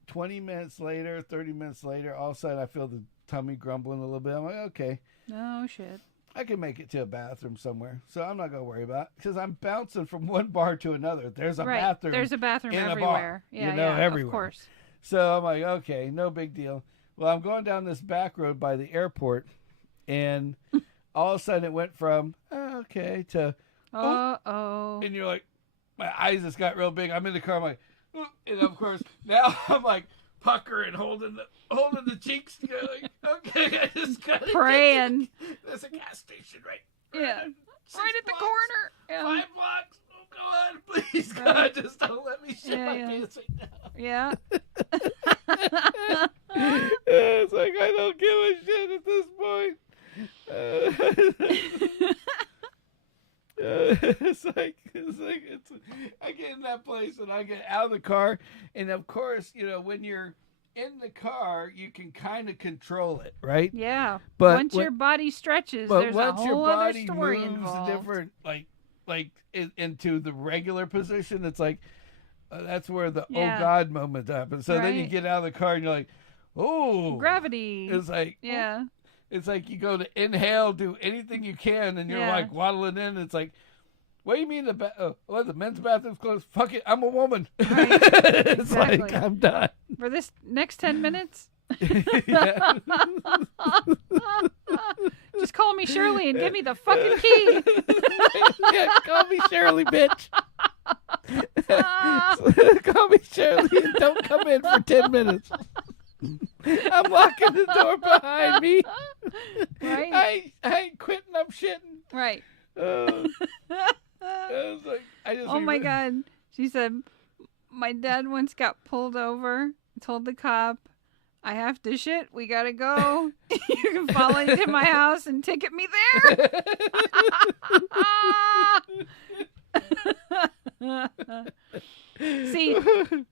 20 minutes later, 30 minutes later, all of a sudden I feel the tummy grumbling a little bit. I'm like, okay. Oh, shit. I can make it to a bathroom somewhere, so I'm not going to worry about it because I'm bouncing from one bar to another. There's a bathroom. There's a bathroom in everywhere. A bar, Yeah, everywhere. Of course. So I'm like, okay, no big deal. Well, I'm going down this back road by the airport, and all of a sudden it went from, okay, to, Uh-oh. and you're like, my eyes just got real big. I'm in the car, I'm like, oh, and of course, now I'm like, puckering, holding the cheeks together. Like, okay, I just got praying. There's a gas station right. Yeah. 6 Right at the blocks, corner. Yeah. 5 blocks. Oh God, please, God, just don't let me shit my pants right now. Yeah. It's like I don't give a shit at this point. I get in that place and I get out of the car, and of course, when you're in the car, you can kind of control it, right? Yeah. But once your body stretches, but there's a once your whole other body story moves involved. different, into the regular position, it's like that's where the Yeah. oh God moment happens. So then you Right. get out of the car and you're like, oh, Gravity. It's like Yeah. It's like you go to inhale, do anything you can, and you're Yeah. like waddling in. It's like, what do you mean the men's bathroom's closed? Fuck it, I'm a woman. Right. It's like, Exactly. I'm done. For this next 10 minutes, Yeah. just call me Shirley and give me the fucking key. Yeah, call me Shirley, bitch. Call me Shirley and don't come in for 10 minutes. I'm locking the door behind me. Right? I ain't quitting, I'm shitting. Right. I was like, Oh my God. She said, my dad once got pulled over, told the cop, I have to shit, we gotta go. You can fall into my house and ticket me there. See,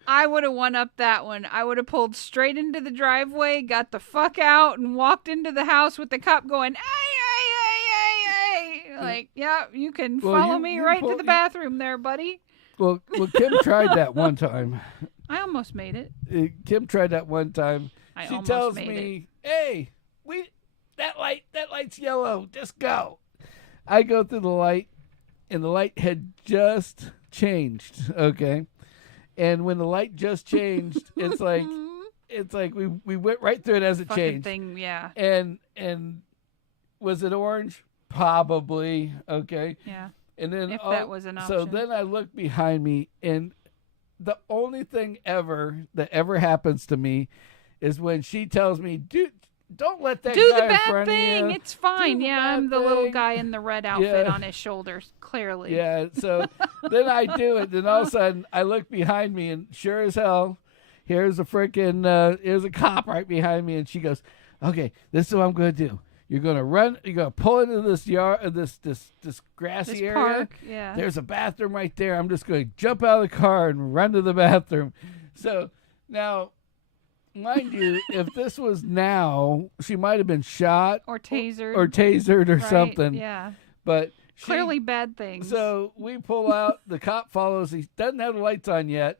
I would have won up that one. I would have pulled straight into the driveway, got the fuck out, and walked into the house with the cop going, hey. Like, yeah, you can follow me right to the bathroom there, buddy. Well, Kim tried that one time. I almost made it. Kim tried that one time. I She almost tells made me, "Hey, that light's yellow. Just go." I go through the light, and the light had just changed. Okay, and when the light just changed, it's like we went right through it as it Fucking changed. thing, yeah. And was it orange? Probably. Okay. Yeah. And then If that was an so option. then I look behind me, and the only thing that ever happens to me is when she tells me, "Dude, don't let that Do guy the in bad front thing. of you." It's fine. the Yeah, bad I'm the little thing. guy in the red outfit Yeah. on his shoulders, clearly. Yeah. So then I do it. Then all of a sudden I look behind me, and sure as hell, here's a cop right behind me, and she goes, "Okay, this is what I'm going to do. You're gonna run. You're gonna pull into this yard, this grassy This area. park, yeah. There's a bathroom right there. I'm just gonna jump out of the car and run to the bathroom." So now, mind you, if this was now, she might have been shot Or tasered. or tasered or right? something. Yeah. But Clearly bad things. So we pull out. The cop follows. He doesn't have the lights on yet.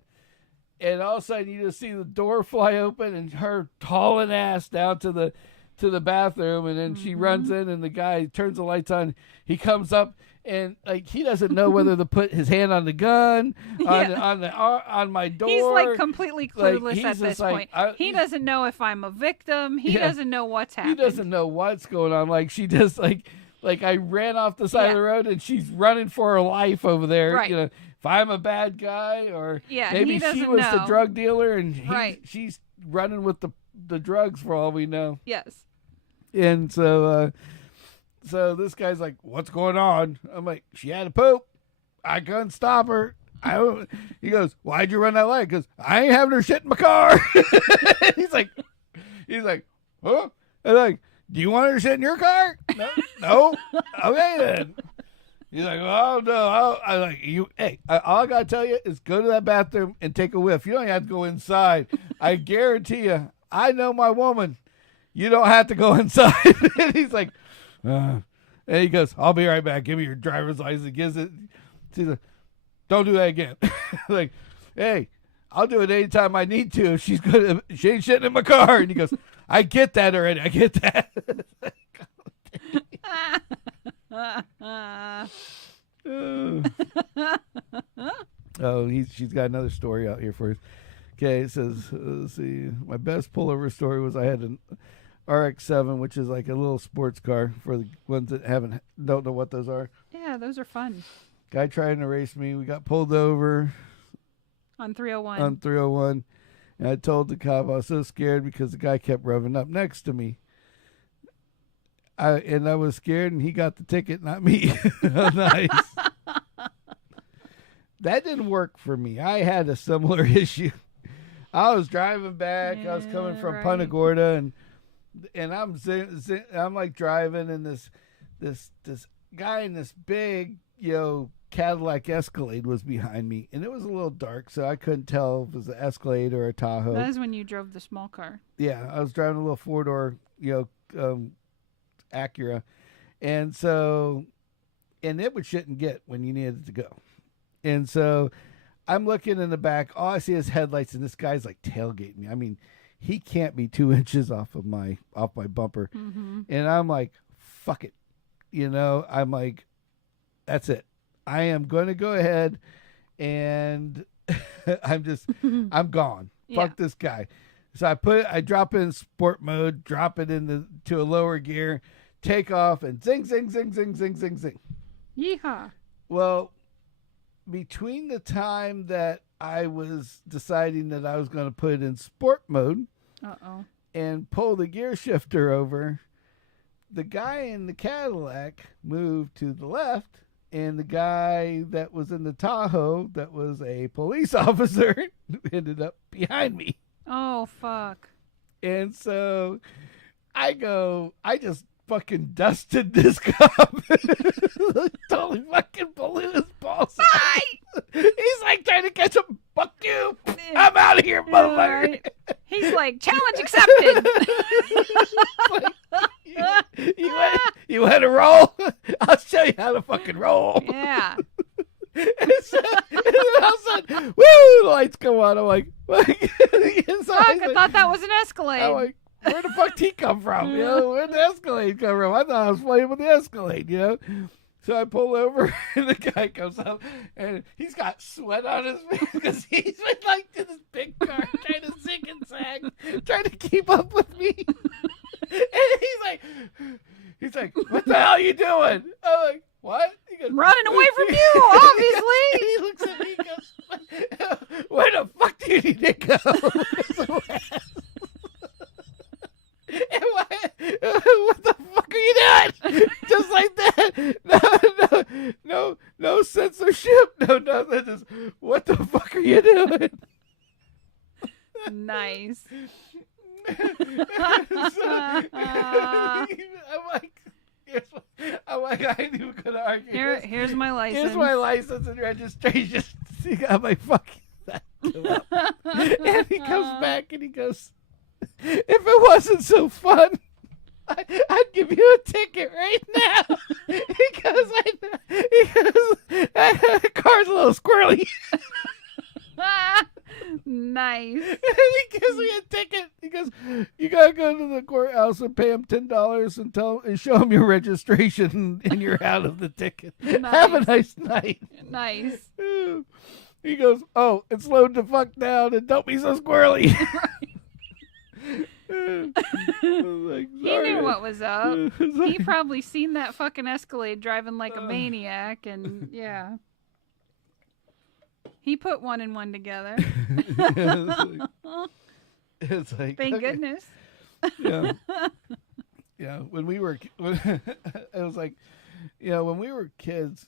And all of a sudden, you just see the door fly open and her hauling ass down to the bathroom, and then she runs in, and the guy turns the lights on. He comes up, and like he doesn't know whether to put his hand on the gun, on my door. He's like completely clueless Like, he's at this just like, point. He doesn't know if I'm a victim. He Yeah. doesn't know what's He happening. doesn't know what's going on. Like she just like I ran off the side of the road, and she's running for her life over there. Right. If I'm a bad guy, or Yeah, maybe he she doesn't was the know. drug dealer, and Right. she's running with the drugs for all we know. Yes. And so this guy's like, "What's going on?" I'm like, "She had to poop. I couldn't stop her." He goes, why'd you run that light? Because I ain't having her shit in my car. he's like, huh? And like, do you want her shit in your car? No. Okay then. He's like, oh no. I like you. Hey, all I gotta tell you is go to that bathroom and take a whiff. You don't have to go inside. I guarantee you. I know my woman. You don't have to go inside. And he's like, and he goes, I'll be right back. Give me your driver's license. He gives it. She's like, don't do that again. Like, hey, I'll do it anytime I need to. If she ain't shitting in my car. And he goes, I get that already. I get that. She's got another story out here for us. Okay, it says, let's see, my best pullover story was I had an RX-7, which is like a little sports car for the ones that don't know what those are. Yeah, those are fun. Guy trying to race me. We got pulled over on 301. On 301, and I told the cop I was so scared because the guy kept revving up next to me. I was scared, and he got the ticket, not me. Nice. That didn't work for me. I had a similar issue. I was driving back. I was coming from Punta Gorda, and I'm like driving, and this guy in this big Cadillac Escalade was behind me, and it was a little dark, so I couldn't tell if it was an Escalade or a Tahoe. That is when you drove the small car. Yeah, I was driving a little 4-door, Acura, and it would shouldn't get when you needed to go, and so I'm looking in the back. All I see is headlights, and this guy's like tailgating me. I mean, he can't be 2 inches off my bumper, and I'm like, fuck it, I'm like, that's it. I am going to go ahead, and I'm gone. Yeah. Fuck this guy. So I drop it in sport mode, drop it to a lower gear, take off, and zing, zing, zing, zing, zing, zing, zing. Yeehaw. Well, between the time that I was deciding that I was going to put it in sport mode and pull the gear shifter over, the guy in the Cadillac moved to the left, and the guy that was in the Tahoe that was a police officer ended up behind me. Oh, fuck. And so I just fucking dusted this cop. Totally fucking blew his balls out. He's like trying to catch him. Fuck you. I'm out of here, motherfucker. Right. He's like, challenge accepted. You want to roll? I'll show you how to fucking roll. Yeah. And then all of a sudden, woo, the lights come on. I'm like, fuck, I thought that was an Escalade. I'm like, where the fuck did he come from? Where'd the Escalade come from? I thought I was playing with the Escalade, So I pull over, and the guy comes up, and he's got sweat on his face because he's been like in this big car trying to zig and zag, trying to keep up with me. And he's like, what the hell are you doing? I'm like, what? He goes, running away from you, obviously. He looks at me and goes, where the fuck do you need to go? What the fuck are you doing? Just like that. No censorship. No nothing. Just, what the fuck are you doing? Nice. I'm like, I ain't even gonna argue. Here's my license. Here's my license and registration. I'm like, fuck that. And he comes back and he goes, if it wasn't so fun, I'd give you a ticket right now. Because the car's a little squirrely. Nice. And he gives me a ticket. He goes, you gotta go to the courthouse and pay him $10 and show him your registration, and you're out of the ticket. Nice. Have a nice night. Nice. He goes, oh, it's slowed the fuck down, and don't be so squirrely. Like, he knew what was up. Like, He probably seen that fucking Escalade driving like a maniac, and yeah. He put one and one together. it's like Thank okay. goodness. Yeah. Yeah. When it was like, when we were kids,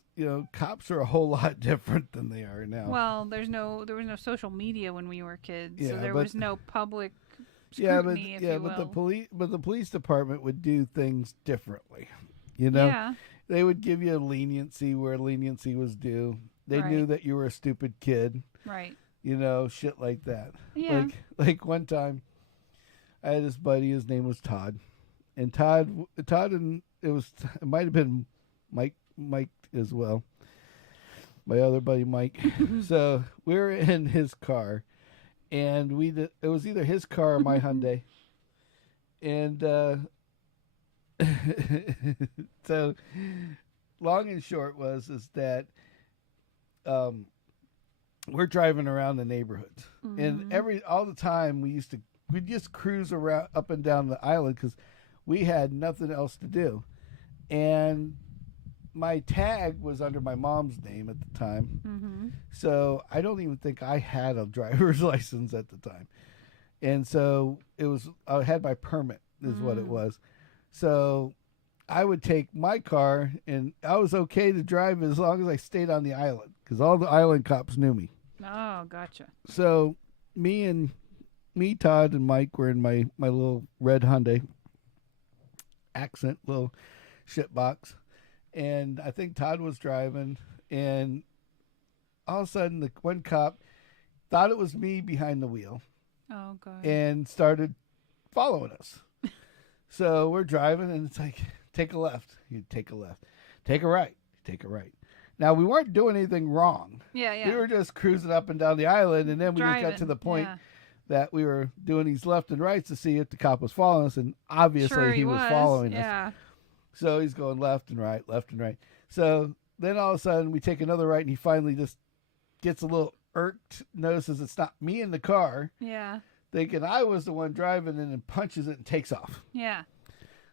cops are a whole lot different than they are now. Well, there was no social media when we were kids, so Yeah, there but- was no public yeah, scrutiny, but if you but will. the police department would do things differently. You know, Yeah, they would give you leniency where leniency was due. They knew Right. that you were a stupid kid. right. Shit like that. Yeah. Like one time, I had this buddy. His name was Todd, and and it might have been Mike as well. My other buddy Mike. So we were in his car, and it was either his car or my Hyundai, and so long and short is that we're driving around the neighborhoods, and all the time we'd just cruise around up and down the island because we had nothing else to do, and my tag was under my mom's name at the time, Mm-hmm. so I don't even think I had a driver's license at the time, and so I had my permit is what it was, so I would take my car and I was okay to drive as long as I stayed on the island because all the island cops knew me. Oh, gotcha. So me, Todd, and Mike were in my little red Hyundai accent, little shit box. And I think Todd was driving. And all of a sudden, the one cop thought it was me behind the wheel Oh, God. and started following us. So we're driving, and it's like, take a left. You take a left. Take a right. Take a right. Now, we weren't doing anything wrong. Yeah. We were just cruising up and down the island, and then we just got Driving, to the point yeah. that we were doing these left and rights to see if the cop was following us, and obviously Sure he was following us. Yeah. So he's going left and right, left and right. So then all of a sudden we take another right, and he finally just gets a little irked, notices it's not me in the car, Yeah. thinking I was the one driving, and then punches it and takes off. Yeah.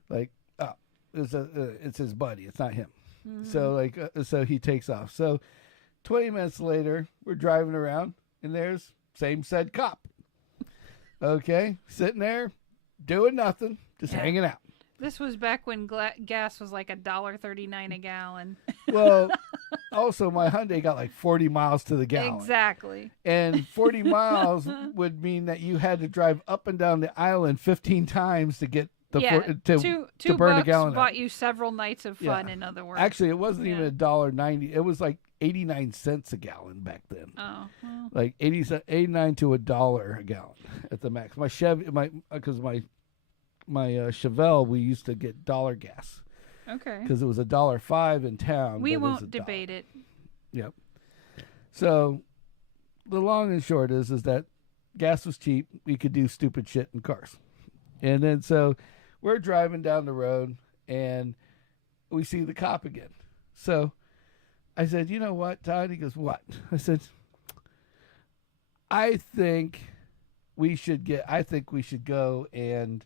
Like, oh, it's his buddy, it's not him. Mm-hmm. So so he takes off. So 20 minutes later, we're driving around, and there's same said cop. Okay, sitting there, doing nothing, just Yeah. hanging out. This was back when gas was like $1.39 a gallon. Well, also my Hyundai got like 40 miles to the gallon. Exactly. And 40 miles would mean that you had to drive up and down the island 15 times to get the two burn a bucks gallon. bought you several nights of fun. Yeah. In other words, Actually, it wasn't Yeah. even $1.90. It was like 89 cents a gallon back then. Oh, well, Like 89 to $1 a gallon at the max. My Chevy, because my Chevelle, we used to get dollar gas okay. because it was $1.05 in town. We but it was won't $1. debate it. Yep. So the long and short is that gas was cheap. We could do stupid shit in cars. And then so we're driving down the road and we see the cop again. So I said, "You know what, Todd?" He goes, "What?" I said, I think we should go and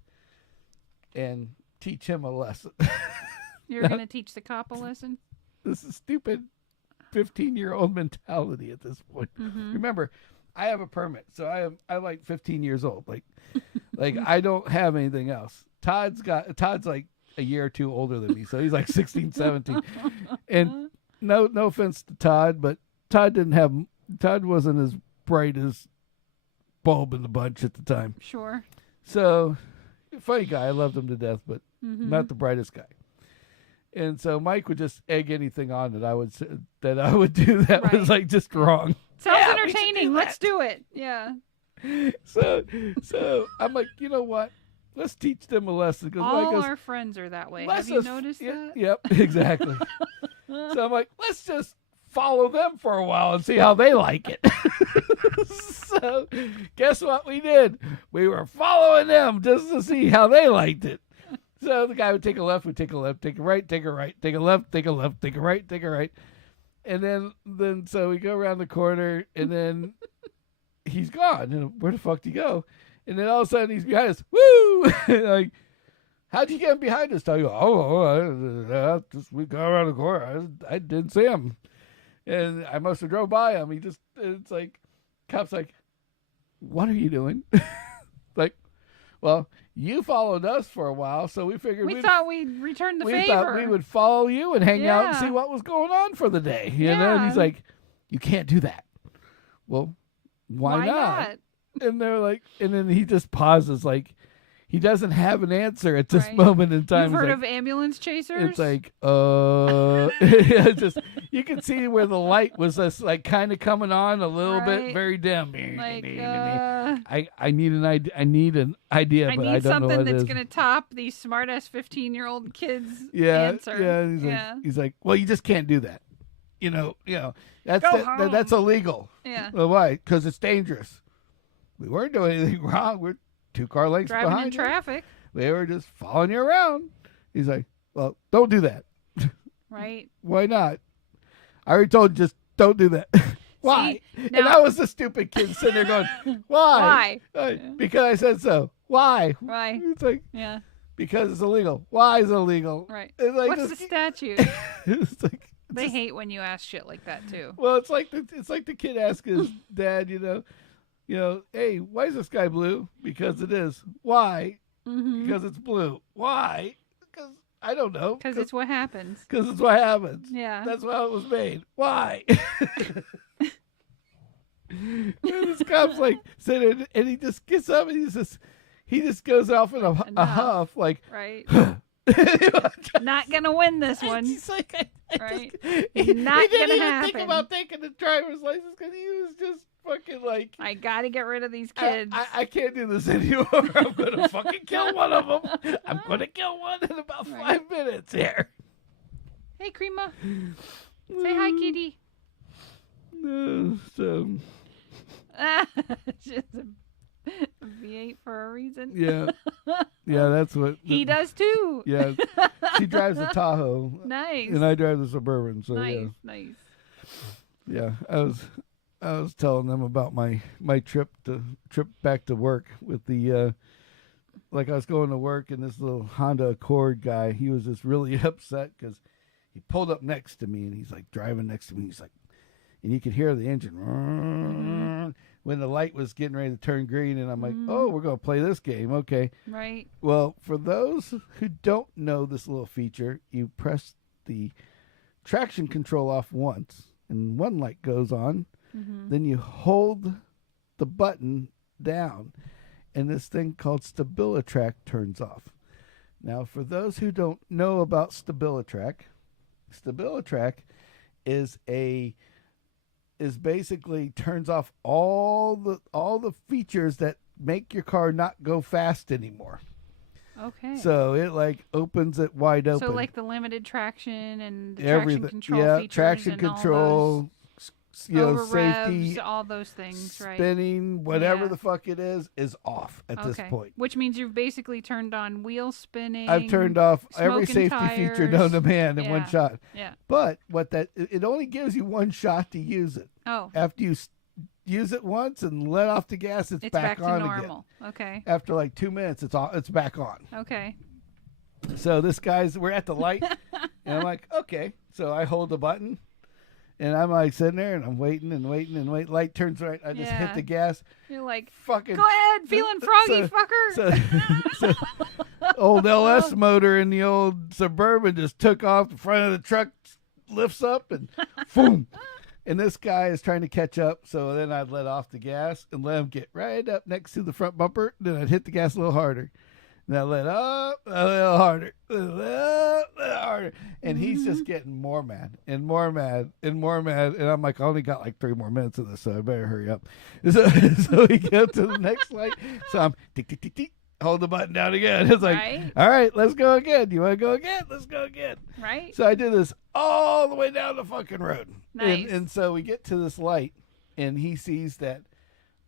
teach him a lesson." You're going to teach the cop a lesson? This is stupid 15-year-old mentality at this point. Mm-hmm. Remember, I have a permit, so I'm like 15 years old. Like I don't have anything else. Todd's like a year or two older than me, so he's like 16, 17. And no offense to Todd, but Todd wasn't as bright as bulb in the bunch at the time. Sure. So, funny guy, I loved him to death, but Mm-hmm. not the brightest guy. And so Mike would just egg anything on that I would do that was Right. like just wrong. Sounds Yeah, we should entertaining. do Let's do it. Yeah. So I'm like, you know what? Let's teach them a lesson. All our friends are that way. Have you noticed that? Yep, exactly. So I'm like, let's just follow them for a while and see how they like it. So guess what we did? We were following them just to see how they liked it. So the guy would take a left, we'd take a left, take a right, take a right, take a left, take a left, take a right, take a right. And then so we go around the corner and then he's gone. And where the fuck did he go? And then all of a sudden he's behind us. Woo! Like, how'd you get him behind us? I go, we go around the corner. I didn't see him. And I must have drove by him. It's like, cop's like, what are you doing? Like, well, You followed us for a while, so we figured We thought we'd return the we favor. thought we would follow you and hang out and Yeah. see what was going on for the day. You know? And he's Yeah. like, you can't do that. Well, why not? And they're like, and then he just pauses, like he doesn't have an answer at this Right. moment in time. You've He's heard like, of ambulance chasers? it's like, it's just you can see where the light was just like kind of coming on a little bit, Right. very dim. like, I need an idea. I need an idea, I but need I don't know something what it that's is. gonna top these smart ass 15-year-old kids. Yeah, answer. yeah. And he's like, well, you just can't do that. You know, that's Go that's home. illegal. Yeah. Well, why? Because it's dangerous. We weren't doing anything wrong. We're 2 car lengths Driving in behind you. traffic, They were just following you around. He's like, well, don't do that. right? Why not? I already told you, just don't do that. Why? See, And now- I was the stupid kid sitting there going, why? Why? Because I said so. Why? Why? It's like, Yeah. because it's illegal. Why is it illegal? Right. It's like, What's the just- statute? it's like, They hate when you ask shit like that too. well, it's like the kid asked his dad, hey, why is the sky blue? Because it is. Why? Mm-hmm. Because it's blue. Why? Because I don't know. Because it's what happens. Because it's what happens. Yeah. That's how it was made. Why? And this cop's like sitting, and he just gets up and he just goes off in a Enough. huff, like, Right. Not Not gonna win this one. He's like, Right. he Not didn't gonna even happen. think about taking the driver's license because he was just fucking like, I gotta get rid of these kids. I can't do this anymore. I'm gonna fucking kill one of them. I'm gonna kill one in about Right. 5 minutes here. Hey, Crema. Say hi, kitty. So Just a V8 for a reason. yeah, that's what He does too. Yeah, she drives the Tahoe, Nice. and I drive the Suburban. So nice. Nice. yeah. I was telling them about my trip back to work with the like I was going to work, and this little Honda Accord guy, he was just really upset because he pulled up next to me, and he's like driving next to me. He's like, and you could hear the engine when the light was getting ready to turn green, and I'm like, oh, we're gonna play this game, okay. Right. Well, for those who don't know this little feature, you press the traction control off once, and one light goes on. Mm-hmm. Then you hold the button down, and this thing called StabiliTrak turns off. Now, for those who don't know about StabiliTrak is basically turns off all the features that make your car not go fast anymore. Okay. So it like opens it wide open. So like the limited traction and the Everything, traction control features traction and control, over safety, revs, all those things, right? spinning, whatever Yeah. the fuck it is off at this point. Which means you've basically turned on wheel spinning. I've turned off every smoking safety feature known to tires. man in one Yeah. shot. Yeah. But it only gives you one shot to use it. Oh, After you use it once and let off the gas, it's back on to again. normal. Okay. After like 2 minutes, it's back on. Okay. So we're at the light, and I'm like, okay. So I hold the button, and I'm like sitting there, and I'm waiting. Light turns right. I just hit Yeah. the gas. You're like, Fucking go ahead, feeling froggy, so- fucker. so old LS motor in the old Suburban just took off. The front of the truck lifts up, and boom. And this guy is trying to catch up, so then I'd let off the gas and let him get right up next to the front bumper. Then I'd hit the gas a little harder. And I let up a little harder, a little harder. And he's just getting more mad and more mad and more mad. And I'm like, I only got like 3 more minutes of this, so I better hurry up. So we get to the next light. So I'm tick, tick, tick, tick. Hold the button down again. It's like, Right. all right, let's go again. You want to go again? Let's go again. Right. So I did this all the way down the fucking road. Nice. And so we get to this light, and he sees that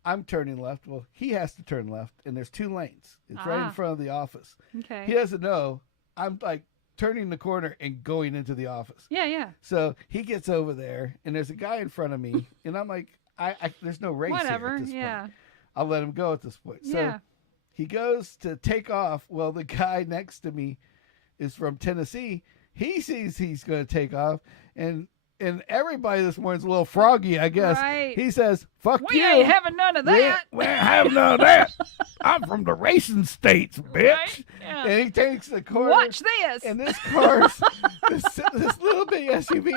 I'm turning left. Well, he has to turn left, and there's 2 lanes. It's right in Ah. front of the office. He Okay. doesn't know I'm like turning the corner and going into the office. Yeah, yeah. So he gets over there, and there's a guy in front of me, and I'm like, I there's no race here Whatever. at this Yeah. point. I'll let him go at this point. So Yeah. he goes to take off. Well, the guy next to me is from Tennessee. He sees he's going to take off, and and everybody this morning's a little froggy, I guess. Right. He says, "Fuck We you." ain't having none of that. We ain't having none of that. I'm from the racing states, bitch. Right? Yeah. And he takes the corner. Watch this. And this car's this little big SUV,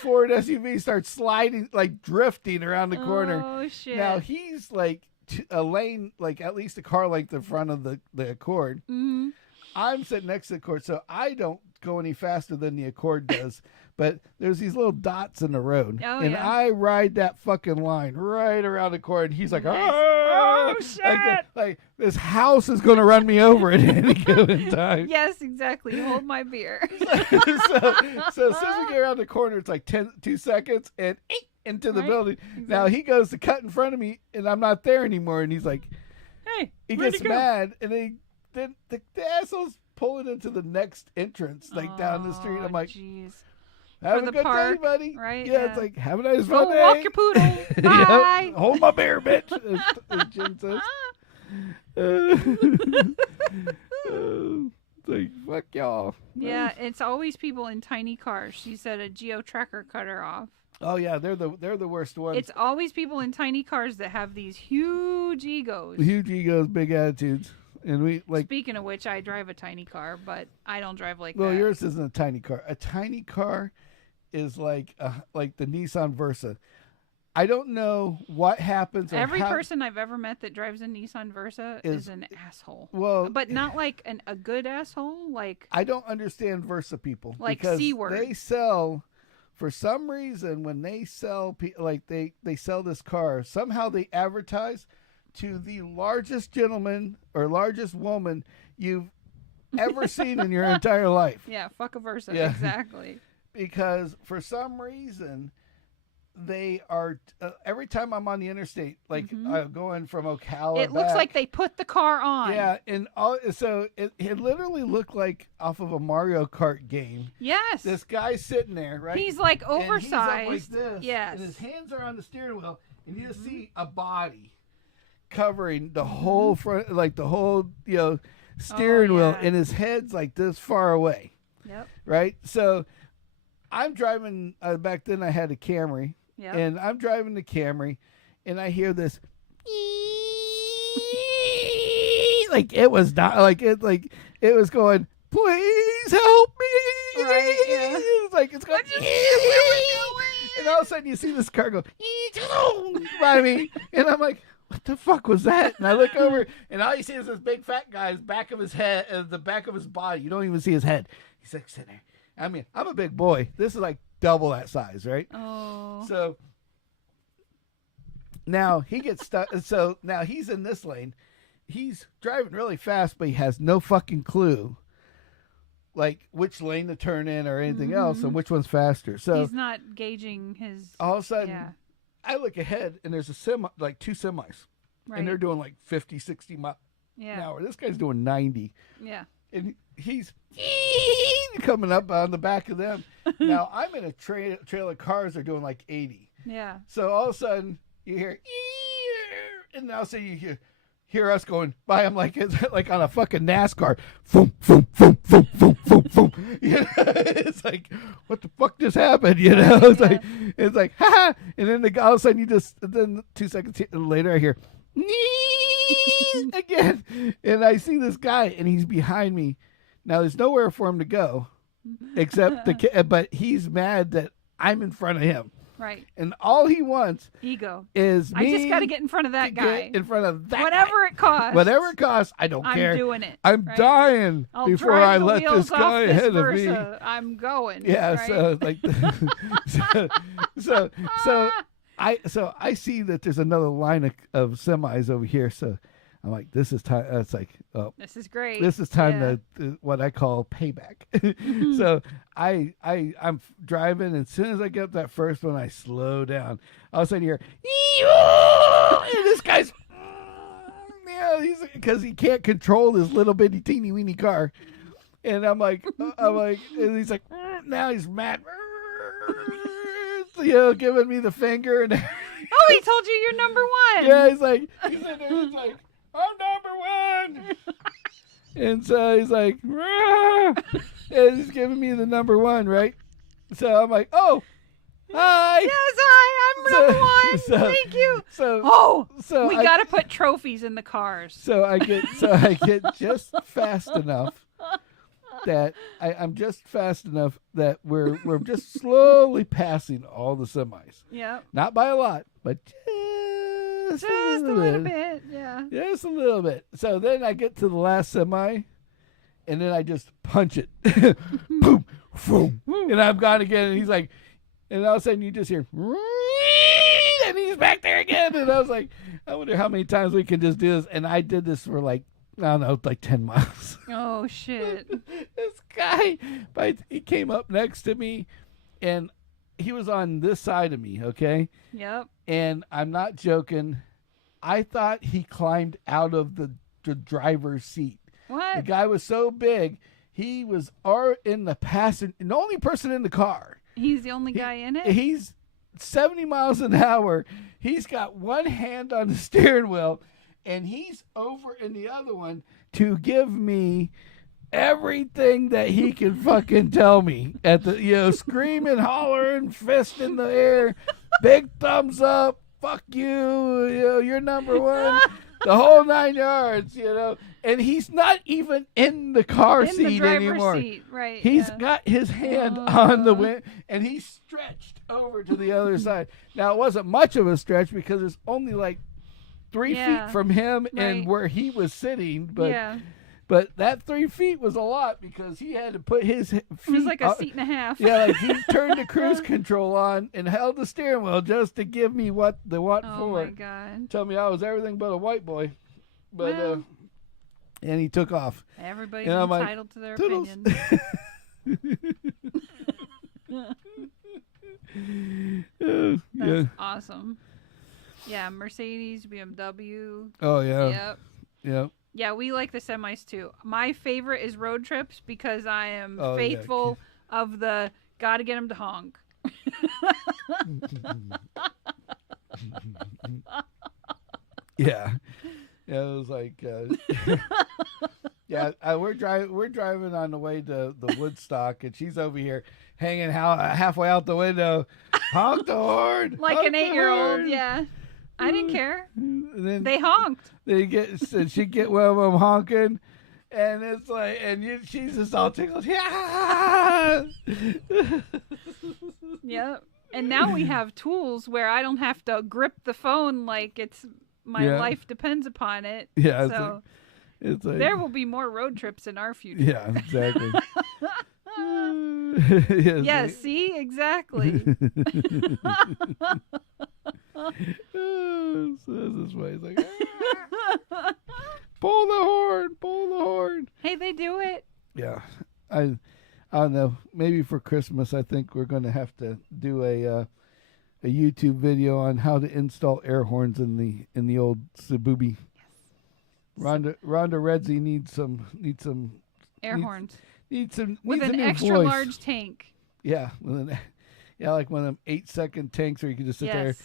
Ford SUV, starts sliding, like drifting around the corner. Oh shit. Now he's like a lane, like at least a car length in front of the Accord. Mm-hmm. I'm sitting next to the Accord, so I don't go any faster than the Accord does. But there's these little dots in the road, Oh, and yeah. I ride that fucking line right around the Accord. And he's like, Nice. "Oh, Oh, shit." Like this house is going to run me over at any given time." Yes, exactly. Hold my beer. so as soon as we get around the corner, it's like 2 seconds, and into the Right. building. Now he goes to cut in front of me, and I'm not there anymore. And he's like, Hey, he where'd gets he go? mad, and then the asshole's pulling into the next entrance, like down the street. I'm like, jeez. have For a the good park, day, buddy. right? Yeah, Yeah. it's like, have a nice Go fun day. walk your poodle. Yep. Bye. Hold my beer, bitch. As Jen says. It's like, fuck y'all. Yeah, it's always people in tiny cars. She said a geo tracker cut her off. Oh yeah, they're the worst ones. It's always people in tiny cars that have these huge egos. Huge egos, big attitudes, and we like. Speaking of which, I drive a tiny car, but I don't drive like Well, that. yours isn't a tiny car. A tiny car is like the Nissan Versa. I don't know what happens. Or Every how, person I've ever met that drives a Nissan Versa is an asshole. Well, But not like a good asshole. Like, I don't understand Versa people Like because C-word. they sell, for some reason, when they sell, like they sell this car, somehow they advertise to the largest gentleman or largest woman you've ever seen in your entire life. yeah, fuck a Versa. Yeah. Exactly. Because for some reason, they are every time I'm on the interstate, like going from Ocala. It looks back, like they put the car on. yeah, and so it literally looked like off of a Mario Kart game. Yes. This guy's sitting there, right? He's like And he's up oversized. like this, Yes. and his hands are on the steering wheel, and you just see a body covering the whole front, like the whole steering wheel, yeah. and his head's like this far away, Yep. right? So I'm driving. Back then, I had a Camry. Yep. And I'm driving the Camry, and I hear this, like it was not like it was going, please help me. Right, yeah. It's like it's going, Where we going? and all of a sudden you see this car go by me, and I'm like, what the fuck was that? And I look over, and all you see is this big fat guy's back of his head, the back of his body. You don't even see his head. He's like sitting there. I mean, I'm a big boy. This is like double that size, right? Oh. So now he gets stuck. So now he's in this lane. He's driving really fast, but he has no fucking clue, like which lane to turn in or anything else, and which one's faster. So He's not gauging his. all of a sudden, Yeah. I look ahead, and there's like two semis, Right. and they're doing like 50, 60 miles an yeah. hour. This guy's doing 90, Yeah. and he's coming up on the back of them. Now I'm in a trail of cars. They're doing like 80. Yeah. So all of a sudden you hear, and now so you hear us going by. I'm like, it's like on a fucking NASCAR. Boom, boom, boom, boom, boom, boom, boom. You know, it's like, what the fuck just happened? You know, it's like, ha ha. And then all of a sudden then 2 seconds later I hear, again, and I see this guy, and he's behind me. Now there's nowhere for him to go, except but he's mad that I'm in front of him. Right. And all he wants Ego. is me I just got to get in front of that to guy. get in front of that Whatever guy. it costs. Whatever it costs, I don't I'm care. doing it. I'm right? dying I'll before drive I the let wheels this guy off ahead Versa. of me. I'm going. Yeah, right? so like so I see that there's another line of semis over here, so I'm like, this is time. It's like, oh, This is great. this is time Yeah. to what I call payback. So I'm driving, and as soon as I get up that first one, I slow down. All of a sudden, you hear, and this guy's, he's because he can't control this little bitty teeny weeny car, and I'm like, and he's like, now he's mad, giving me the finger, and Oh, he told you you're number one. yeah, he's like, I'm number one. And so he's like, "Rah!" And he's giving me the number one, right? So I'm like, oh, Hi. Yes, hi, I'm number one. so- Thank you. So Oh, so we I, got to put trophies in the cars. so I get just fast enough that I'm just fast enough that we're just slowly passing all the semis. Yep. Not by a lot, but just Just a little bit. Yeah. Just a little bit. So then I get to the last semi, and then I just punch it. Boom, boom. And I'm gone again. And he's like, and all of a sudden you just hear, and he's back there again. And I was like, I wonder how many times we can just do this. And I did this for like, I don't know, like 10 miles. Oh, shit. This guy, he came up next to me, and he was on this side of me, okay? Yep. And I'm not joking. I thought he climbed out of the driver's seat. The What? guy was so big, he was in the passenger, the only person in the car. He's the only guy in it? He's 70 miles an hour. He's got one hand on the steering wheel, and he's over in the other one to give me everything that he can fucking tell me at the, screaming, hollering, fist in the air, big thumbs up, fuck you, you're number one, the whole 9 yards, and he's not even in the car in the seat driver's anymore. seat, right. He's yeah. got his hand on the wind, and he's stretched over to the other side. Now, it wasn't much of a stretch because it's only like 3 Yeah, feet from him right. and where he was sitting, but Yeah. but that 3 feet was a lot because he had to put his feet. It was like a seat and a half. Yeah, like he turned the cruise control on and held the steering wheel just to give me what they want Oh, for my it. God. Tell me I was everything but a white boy, but Well. and he took off. Everybody's And I'm like, entitled to their "Toodles." opinion. Yeah. That's awesome. Yeah, Mercedes, BMW. Oh yeah. Yep. Yep. Yeah, we like the semis too. My favorite is road trips because I am Oh, yeah. faithful of the gotta get them to honk. Yeah. Yeah, it was like, yeah. We're driving on the way to the Woodstock, and she's over here hanging halfway out the window, honk the horn, Like honk an the 8-year-old, horn. yeah. I didn't care. And then They honked. she get one of them honking, and it's like, she's just all tickled. Yeah. Yep. And now we have tools where I don't have to grip the phone like it's my Yeah. life depends upon it. Yeah, So it's like there will be more road trips in our future. yeah, exactly. Yes, see? Exactly. So this is why he's like, pull the horn, pull the horn. Hey, they do it. Yeah, I don't know. Maybe for Christmas, I think we're going to have to do a YouTube video on how to install air horns in the old Sububi. Rhonda Redzi needs some Air Needs- horns. needs With a an new extra voice. large tank. Yeah, like one of them 8-second tanks where you can just sit there.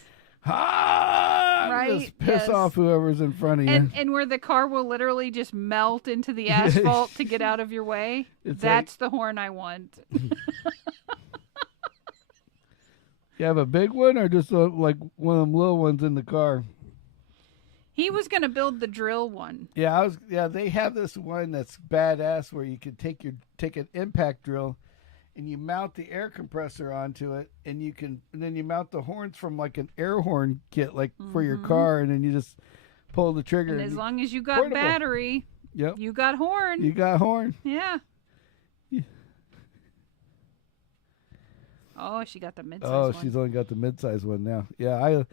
Yes. Just piss yes. off whoever's in front of you. And where the car will literally just melt into the asphalt to get out of your way. It's That's the horn I want. You have a big one or just like one of them little ones in the car? He was going to build the drill one. Yeah, they have this one that's badass where you can take an impact drill and you mount the air compressor onto it, and then you mount the horns from like an air horn kit, like for your car, and then you just pull the trigger. And as long as you got portable. battery, Yep. you got horn. You got horn. Yeah. Yeah. Oh, she got the mid-size Oh, one. she's only got the mid-size one now. Yeah,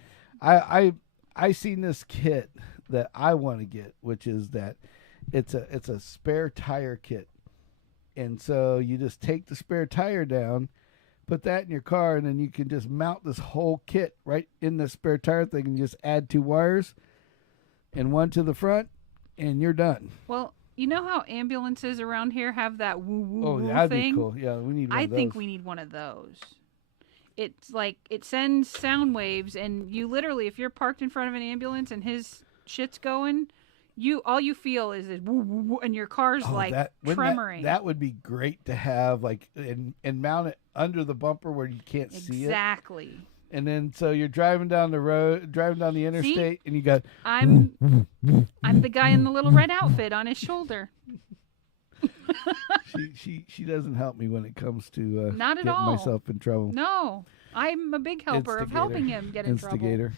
I seen this kit that I want to get, which is that it's a spare tire kit. And so you just take the spare tire down, put that in your car, and then you can just mount this whole kit right in the spare tire thing and just add 2 wires and one to the front, and you're done. Well, you know how ambulances around here have that woo-woo Oh, that'd thing? be cool. Yeah, we need one I of think those. we need one of those. It's like it sends sound waves, and you literally, if you're parked in front of an ambulance and his shit's going, all you feel is this woo, woo, woo, and your car's like tremoring. That would be great to have, like, and mount it under the bumper where you can't see it. Exactly. And then so you're driving down the road, driving down the interstate, and you got. I'm the guy in the little red outfit on his shoulder. She doesn't help me when it comes to Not at getting all. myself in trouble. No, I'm a big helper of helping him get in trouble. Instigator.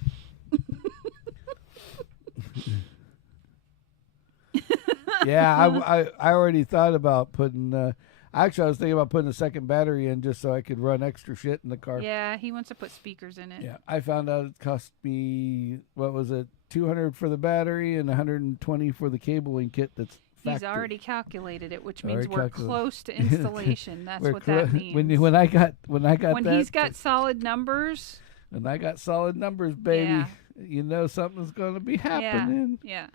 Yeah, I already thought about putting. Actually, I was thinking about putting a second battery in just so I could run extra shit in the car. Yeah, he wants to put speakers in it. Yeah, I found out it cost me, what was it, $200 for the battery and $120 for the cabling kit. That's factory. He's already calculated it, which means Already we're calculated. close to installation. That's We're what that means. When I got when that, he's got solid numbers. when I got solid numbers, baby, Yeah. you know something's going to be happening. Yeah.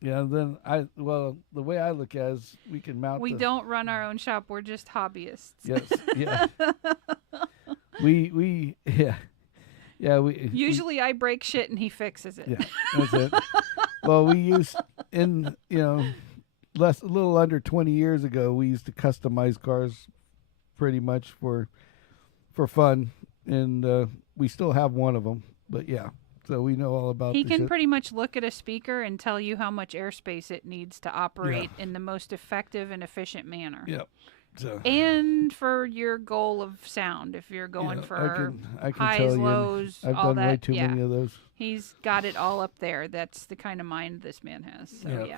Yeah. Then the way I look at it is we can mount. We don't run our own shop. We're just hobbyists. Yes. Yeah. we Usually I break shit and he fixes it. Yeah, that's it. Well, we used a little under 20 years ago, we used to customize cars pretty much for fun, and we still have one of them. But yeah, so we know all about. He the can shit. pretty much look at a speaker and tell you how much airspace it needs to operate in the most effective and efficient manner. Yeah. So. And for your goal of sound, if you're going for I can highs, tell you, lows, I've all done that, way too many of those. He's got it all up there. That's the kind of mind this man has. So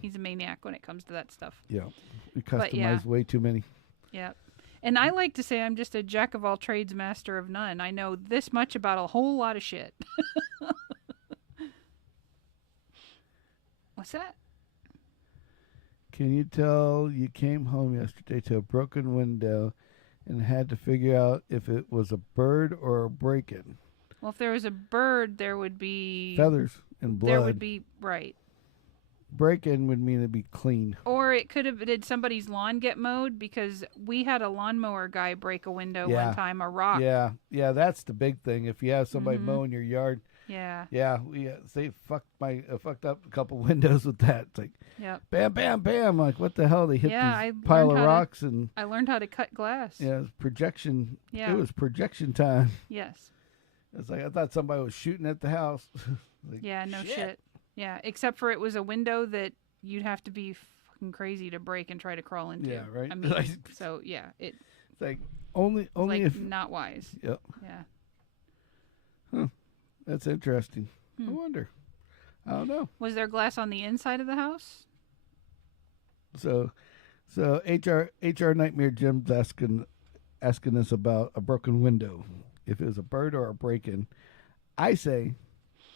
he's a maniac when it comes to that stuff. Yeah, we customize way too many. Yeah. And I like to say I'm just a jack of all trades, master of none. I know this much about a whole lot of shit. What's that? Can you tell you came home yesterday to a broken window and had to figure out if it was a bird or a break-in? Well, if there was a bird, there would be feathers and blood. There would be, right. Break-in would mean it'd be clean. Or it could have, did somebody's lawn get mowed? Because we had a lawnmower guy break a window one time, a rock. Yeah, that's the big thing. If you have somebody mowing your yard. Yeah. Yeah, they fucked up a couple windows with that. It's like, bam, bam, bam. Like, what the hell? They hit this pile of rocks and I learned how to cut glass. Yeah, projection. Yeah. It was projection time. Yes. It's like I thought somebody was shooting at the house. Like, yeah, no shit. Yeah, except for it was a window that you'd have to be fucking crazy to break and try to crawl into. Yeah, right. I mean, so yeah, it's like only like if not wise. Yep. Yeah. Huh. That's interesting. I wonder. I don't know. Was there glass on the inside of the house? So HR Nightmare Jim's asking us about a broken window. If it was a bird or a break-in, I say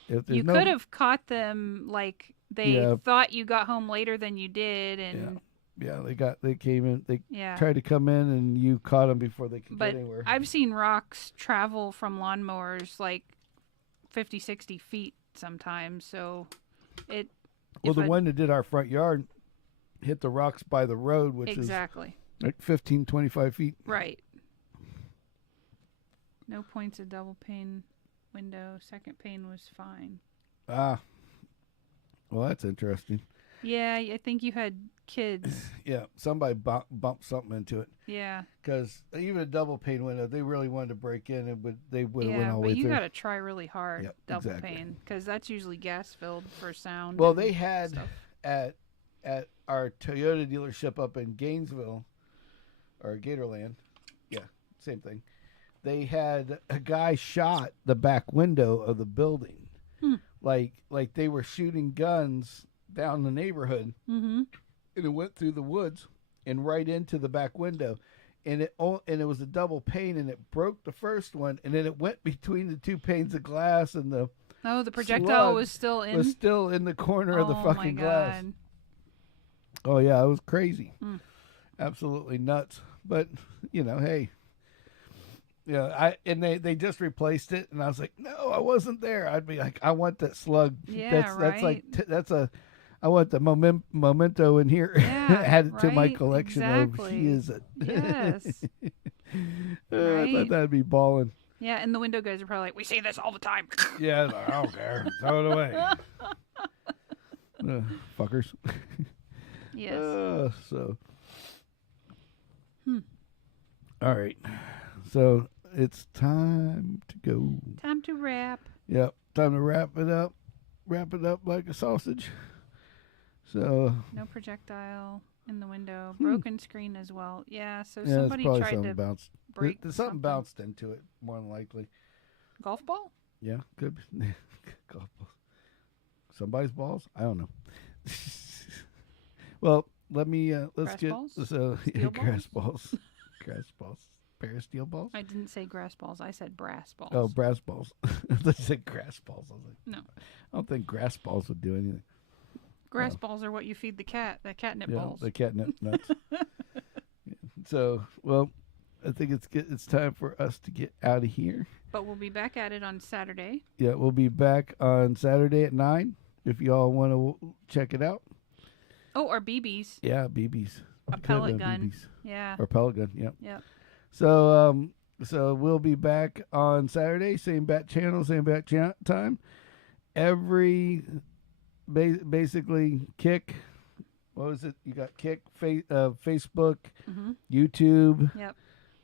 if there's you could have caught them like they thought you got home later than you did, and they came in. They tried to come in, and you caught them before they could get anywhere. I've seen rocks travel from lawnmowers like 50, 60 feet sometimes. So it. Well, the one that did our front yard hit the rocks by the road, which is like 15, 25 feet. Right. No points of double pane window. Second pane was fine. Ah. Well, that's interesting. Yeah, I think you had kids. Yeah, somebody bumped something into it. Yeah. Because even a double pane window, they really wanted to break in, and they would have went all the way through. Yeah, but you got to try really hard, double pane, because that's usually gas-filled for sound. Well, they had at our Toyota dealership up in Gainesville, or Gatorland, same thing. They had a guy shot the back window of the building, like they were shooting guns down the neighborhood, and it went through the woods and right into the back window, and it was a double pane, and it broke the first one, and then it went between the two panes of glass, and the projectile was still in the corner of the fucking glass. Oh yeah, it was crazy, absolutely nuts. But hey. Yeah, they just replaced it, and I was like, no, I wasn't there. I'd be like, I want that slug. Yeah, That's I want the memento in here. Yeah, add it to my collection of she is it. Yes. I thought that'd be balling. Yeah, and the window guys are probably like, we say this all the time. Yeah, I don't care. Throw it away. Fuckers. Yes. So. Hmm. All right. So it's time to go. Time to wrap. Yep. Time to wrap it up. Wrap it up like a sausage. So. No projectile in the window. Broken screen as well. Yeah. So Yeah, somebody it's probably tried something to bounced. break There's something something. bounced into it, more than likely. Golf ball. Yeah, could be. Golf balls. Somebody's balls? I don't know. Well, let's Grass get balls? so Steel grass balls. Grass balls. Pair of steel balls? I didn't say grass balls. I said brass balls. Oh, brass balls. They said grass balls. I was like, No. I don't think grass balls would do anything. Grass balls are what you feed the cat. The catnip Yeah, balls. the catnip nuts. Yeah. So, well, I think it's time for us to get out of here. But we'll be back at it on Saturday. Yeah, we'll be back on Saturday at 9 if you all want to check it out. Oh, our BBs. Yeah, BBs. A Could have pellet been gun. BBs. Yeah. Or pellet gun, yep. Yep. So we'll be back on Saturday, same bat channel, same bat time. Every basically Kick. What was it? You got Kick, Facebook, Mm-hmm. YouTube, Yep.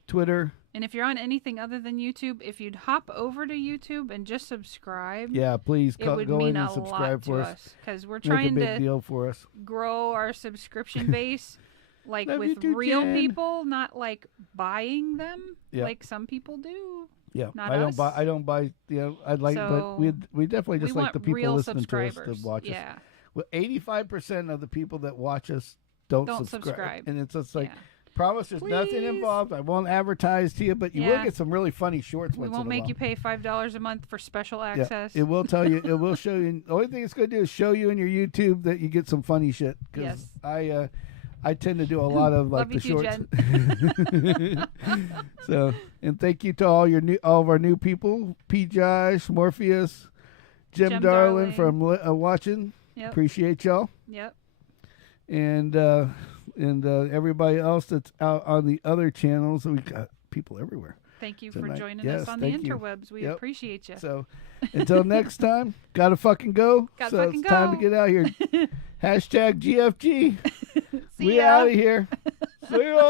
Twitter. And if you're on anything other than YouTube, if you'd hop over to YouTube and just subscribe, Yeah, please it would go mean in and a subscribe lot for to us. us because we're Make a trying big to deal for us. grow our subscription base, like Love you with too, real Jen. people, not like buying them, Yeah. like some people do. Yeah, Not I don't us. buy. I don't buy. I'd like, So, but we definitely just we like want the people real listening to us subscribers. to watch us. Yeah. Well, 85% of the people that watch us don't Don't subscribe. subscribe. And it's just like, Yeah. promise there's nothing Please. involved. I won't advertise to you, but you will Yeah. get some really funny shorts. We once won't in a make while. you pay $5 a month for special Yeah, access. it will tell you. It will show you. The only thing it's going to do is show you in your YouTube that you get some funny shit. Because Yes. I tend to do a lot of like Love you the too, shorts. So, and thank you to all of our new people: P. Josh, Morpheus, Jim Jim Darlin Darling. from watching. Yep. Appreciate y'all, Yep. and everybody else that's out on the other channels. We got people everywhere. Thank you Tonight. for joining Yes, us on the thank you. interwebs. We Yep. appreciate you. So, until next time, gotta fucking go. Gotta so fucking it's time to go. get out here. Hashtag GFG. See We ya. out of here. See ya.